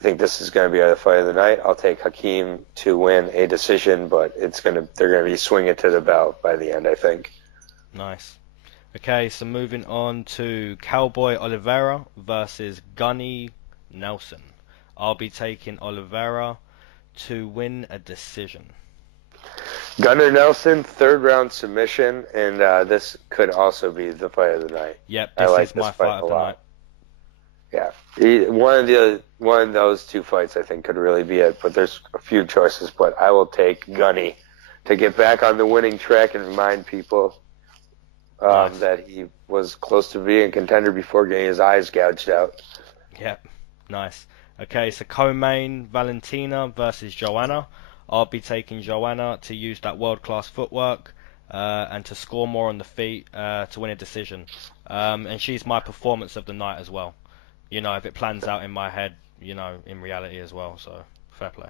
think this is going to be the fight of the night. I'll take Hakeem to win a decision, but they're going to be swinging to the belt by the end, I think. Nice. Okay, so moving on to Cowboy Olivera versus Gunny Nelson. I'll be taking Olivera to win a decision. Gunnar Nelson, third round submission, and this could also be the fight of the night. Yep, this is my fight of the night. Yeah, one of those two fights I think could really be it, but there's a few choices. But I will take Gunny to get back on the winning track and remind people Nice. that he was close to being a contender before getting his eyes gouged out. Yep, nice. Okay, so co-main Valentina versus Joanna. I'll be taking Joanna to use that world-class footwork and to score more on the feet to win a decision. And she's my performance of the night as well. You know, if it plans out in my head, you know, in reality as well. So, fair play.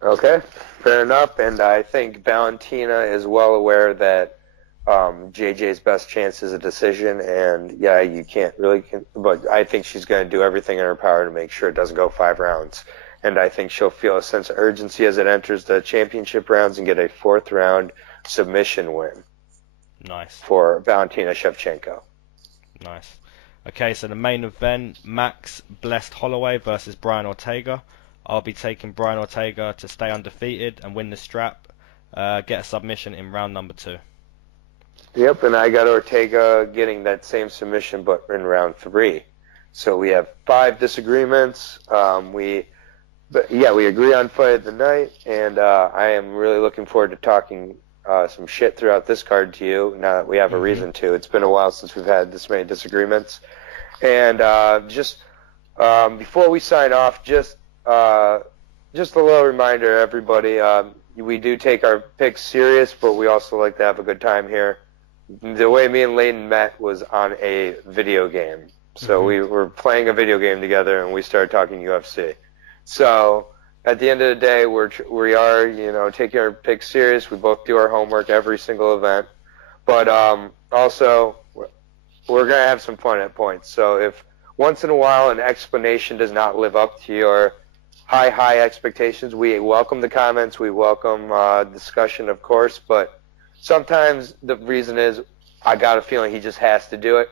Okay, fair enough. And I think Valentina is well aware that JJ's best chance is a decision, and yeah, you can't really, but I think she's going to do everything in her power to make sure it doesn't go 5 rounds. And I think she'll feel a sense of urgency as it enters the championship rounds and get a 4th round submission win. Nice. For Valentina Schevchenko. Nice. Okay, so the main event, Max Blessed Holloway versus Brian Ortega. I'll be taking Brian Ortega to stay undefeated and win the strap, get a submission in round number 2. Yep, and I got Ortega getting that same submission, but in round 3. So we have 5 disagreements. We agree on fight of the night, and I am really looking forward to talking some shit throughout this card to you now that we have a reason to. It's been a while since we've had this many disagreements. And just before we sign off, just a little reminder, everybody, we do take our picks serious, but we also like to have a good time here. The way me and Leyton met was on a video game. So we were playing a video game together, and we started talking UFC. So at the end of the day, we are taking our picks serious. We both do our homework every single event, but also we're gonna have some fun at points. So if once in a while an explanation does not live up to your high expectations, we welcome the comments. We welcome discussion, of course, but sometimes the reason is I got a feeling he just has to do it.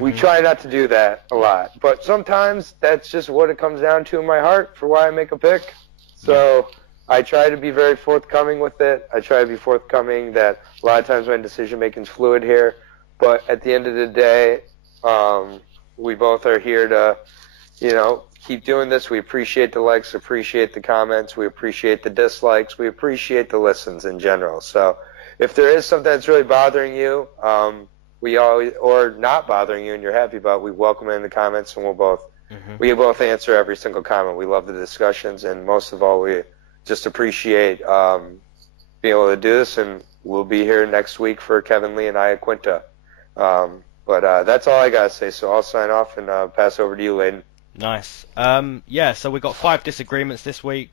We try not to do that a lot, but sometimes that's just what it comes down to in my heart for why I make a pick. So I try to be very forthcoming with it. I try to be forthcoming that a lot of times my decision making is fluid here. But at the end of the day, we both are here to, keep doing this. We appreciate the likes, appreciate the comments, we appreciate the dislikes, we appreciate the listens in general. So if there is something that's really bothering you, or not bothering you and you're happy about, we welcome it in the comments, and we both answer every single comment. We love the discussions, and most of all, we just appreciate being able to do this, and we'll be here next week for Kevin Lee and I at Quinta. But that's all I got to say, so I'll sign off and pass over to you, Leyton. Nice. So we got 5 disagreements this week.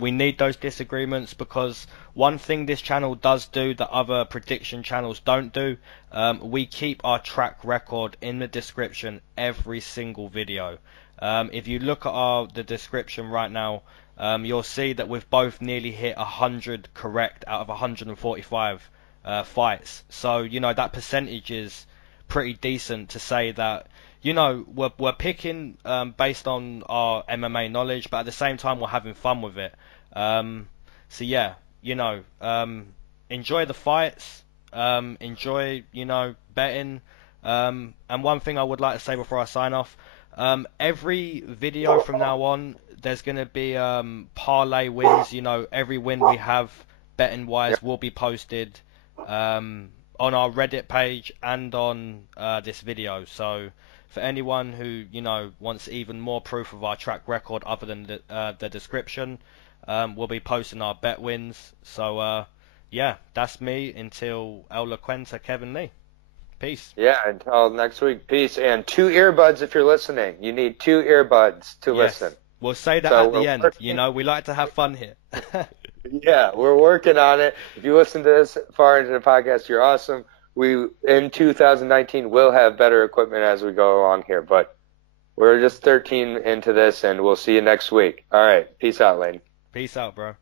We need those disagreements because one thing this channel does do that other prediction channels don't do, we keep our track record in the description every single video. If you look at the description right now, you'll see that we've both nearly hit 100 correct out of 145 fights. So, that percentage is pretty decent to say that, we're picking based on our MMA knowledge, but at the same time we're having fun with it. Enjoy the fights, enjoy, betting. And one thing I would like to say before I sign off, every video from now on, there's going to be parlay wins. Every win we have betting wise will be posted on our Reddit page and on this video. So for anyone who wants even more proof of our track record other than the description, we'll be posting our bet wins. So that's me until El La Cuenta, Kevin Lee. Peace. Yeah, until next week. Peace. And 2 earbuds if you're listening. You need 2 earbuds to listen. We'll say that at the end. We like to have fun here. Yeah, we're working on it. If you listen to this far into the podcast, you're awesome. We, in 2019, will have better equipment as we go along here, but we're just 13 into this, and we'll see you next week. All right. Peace out, Lane. Peace out, bro.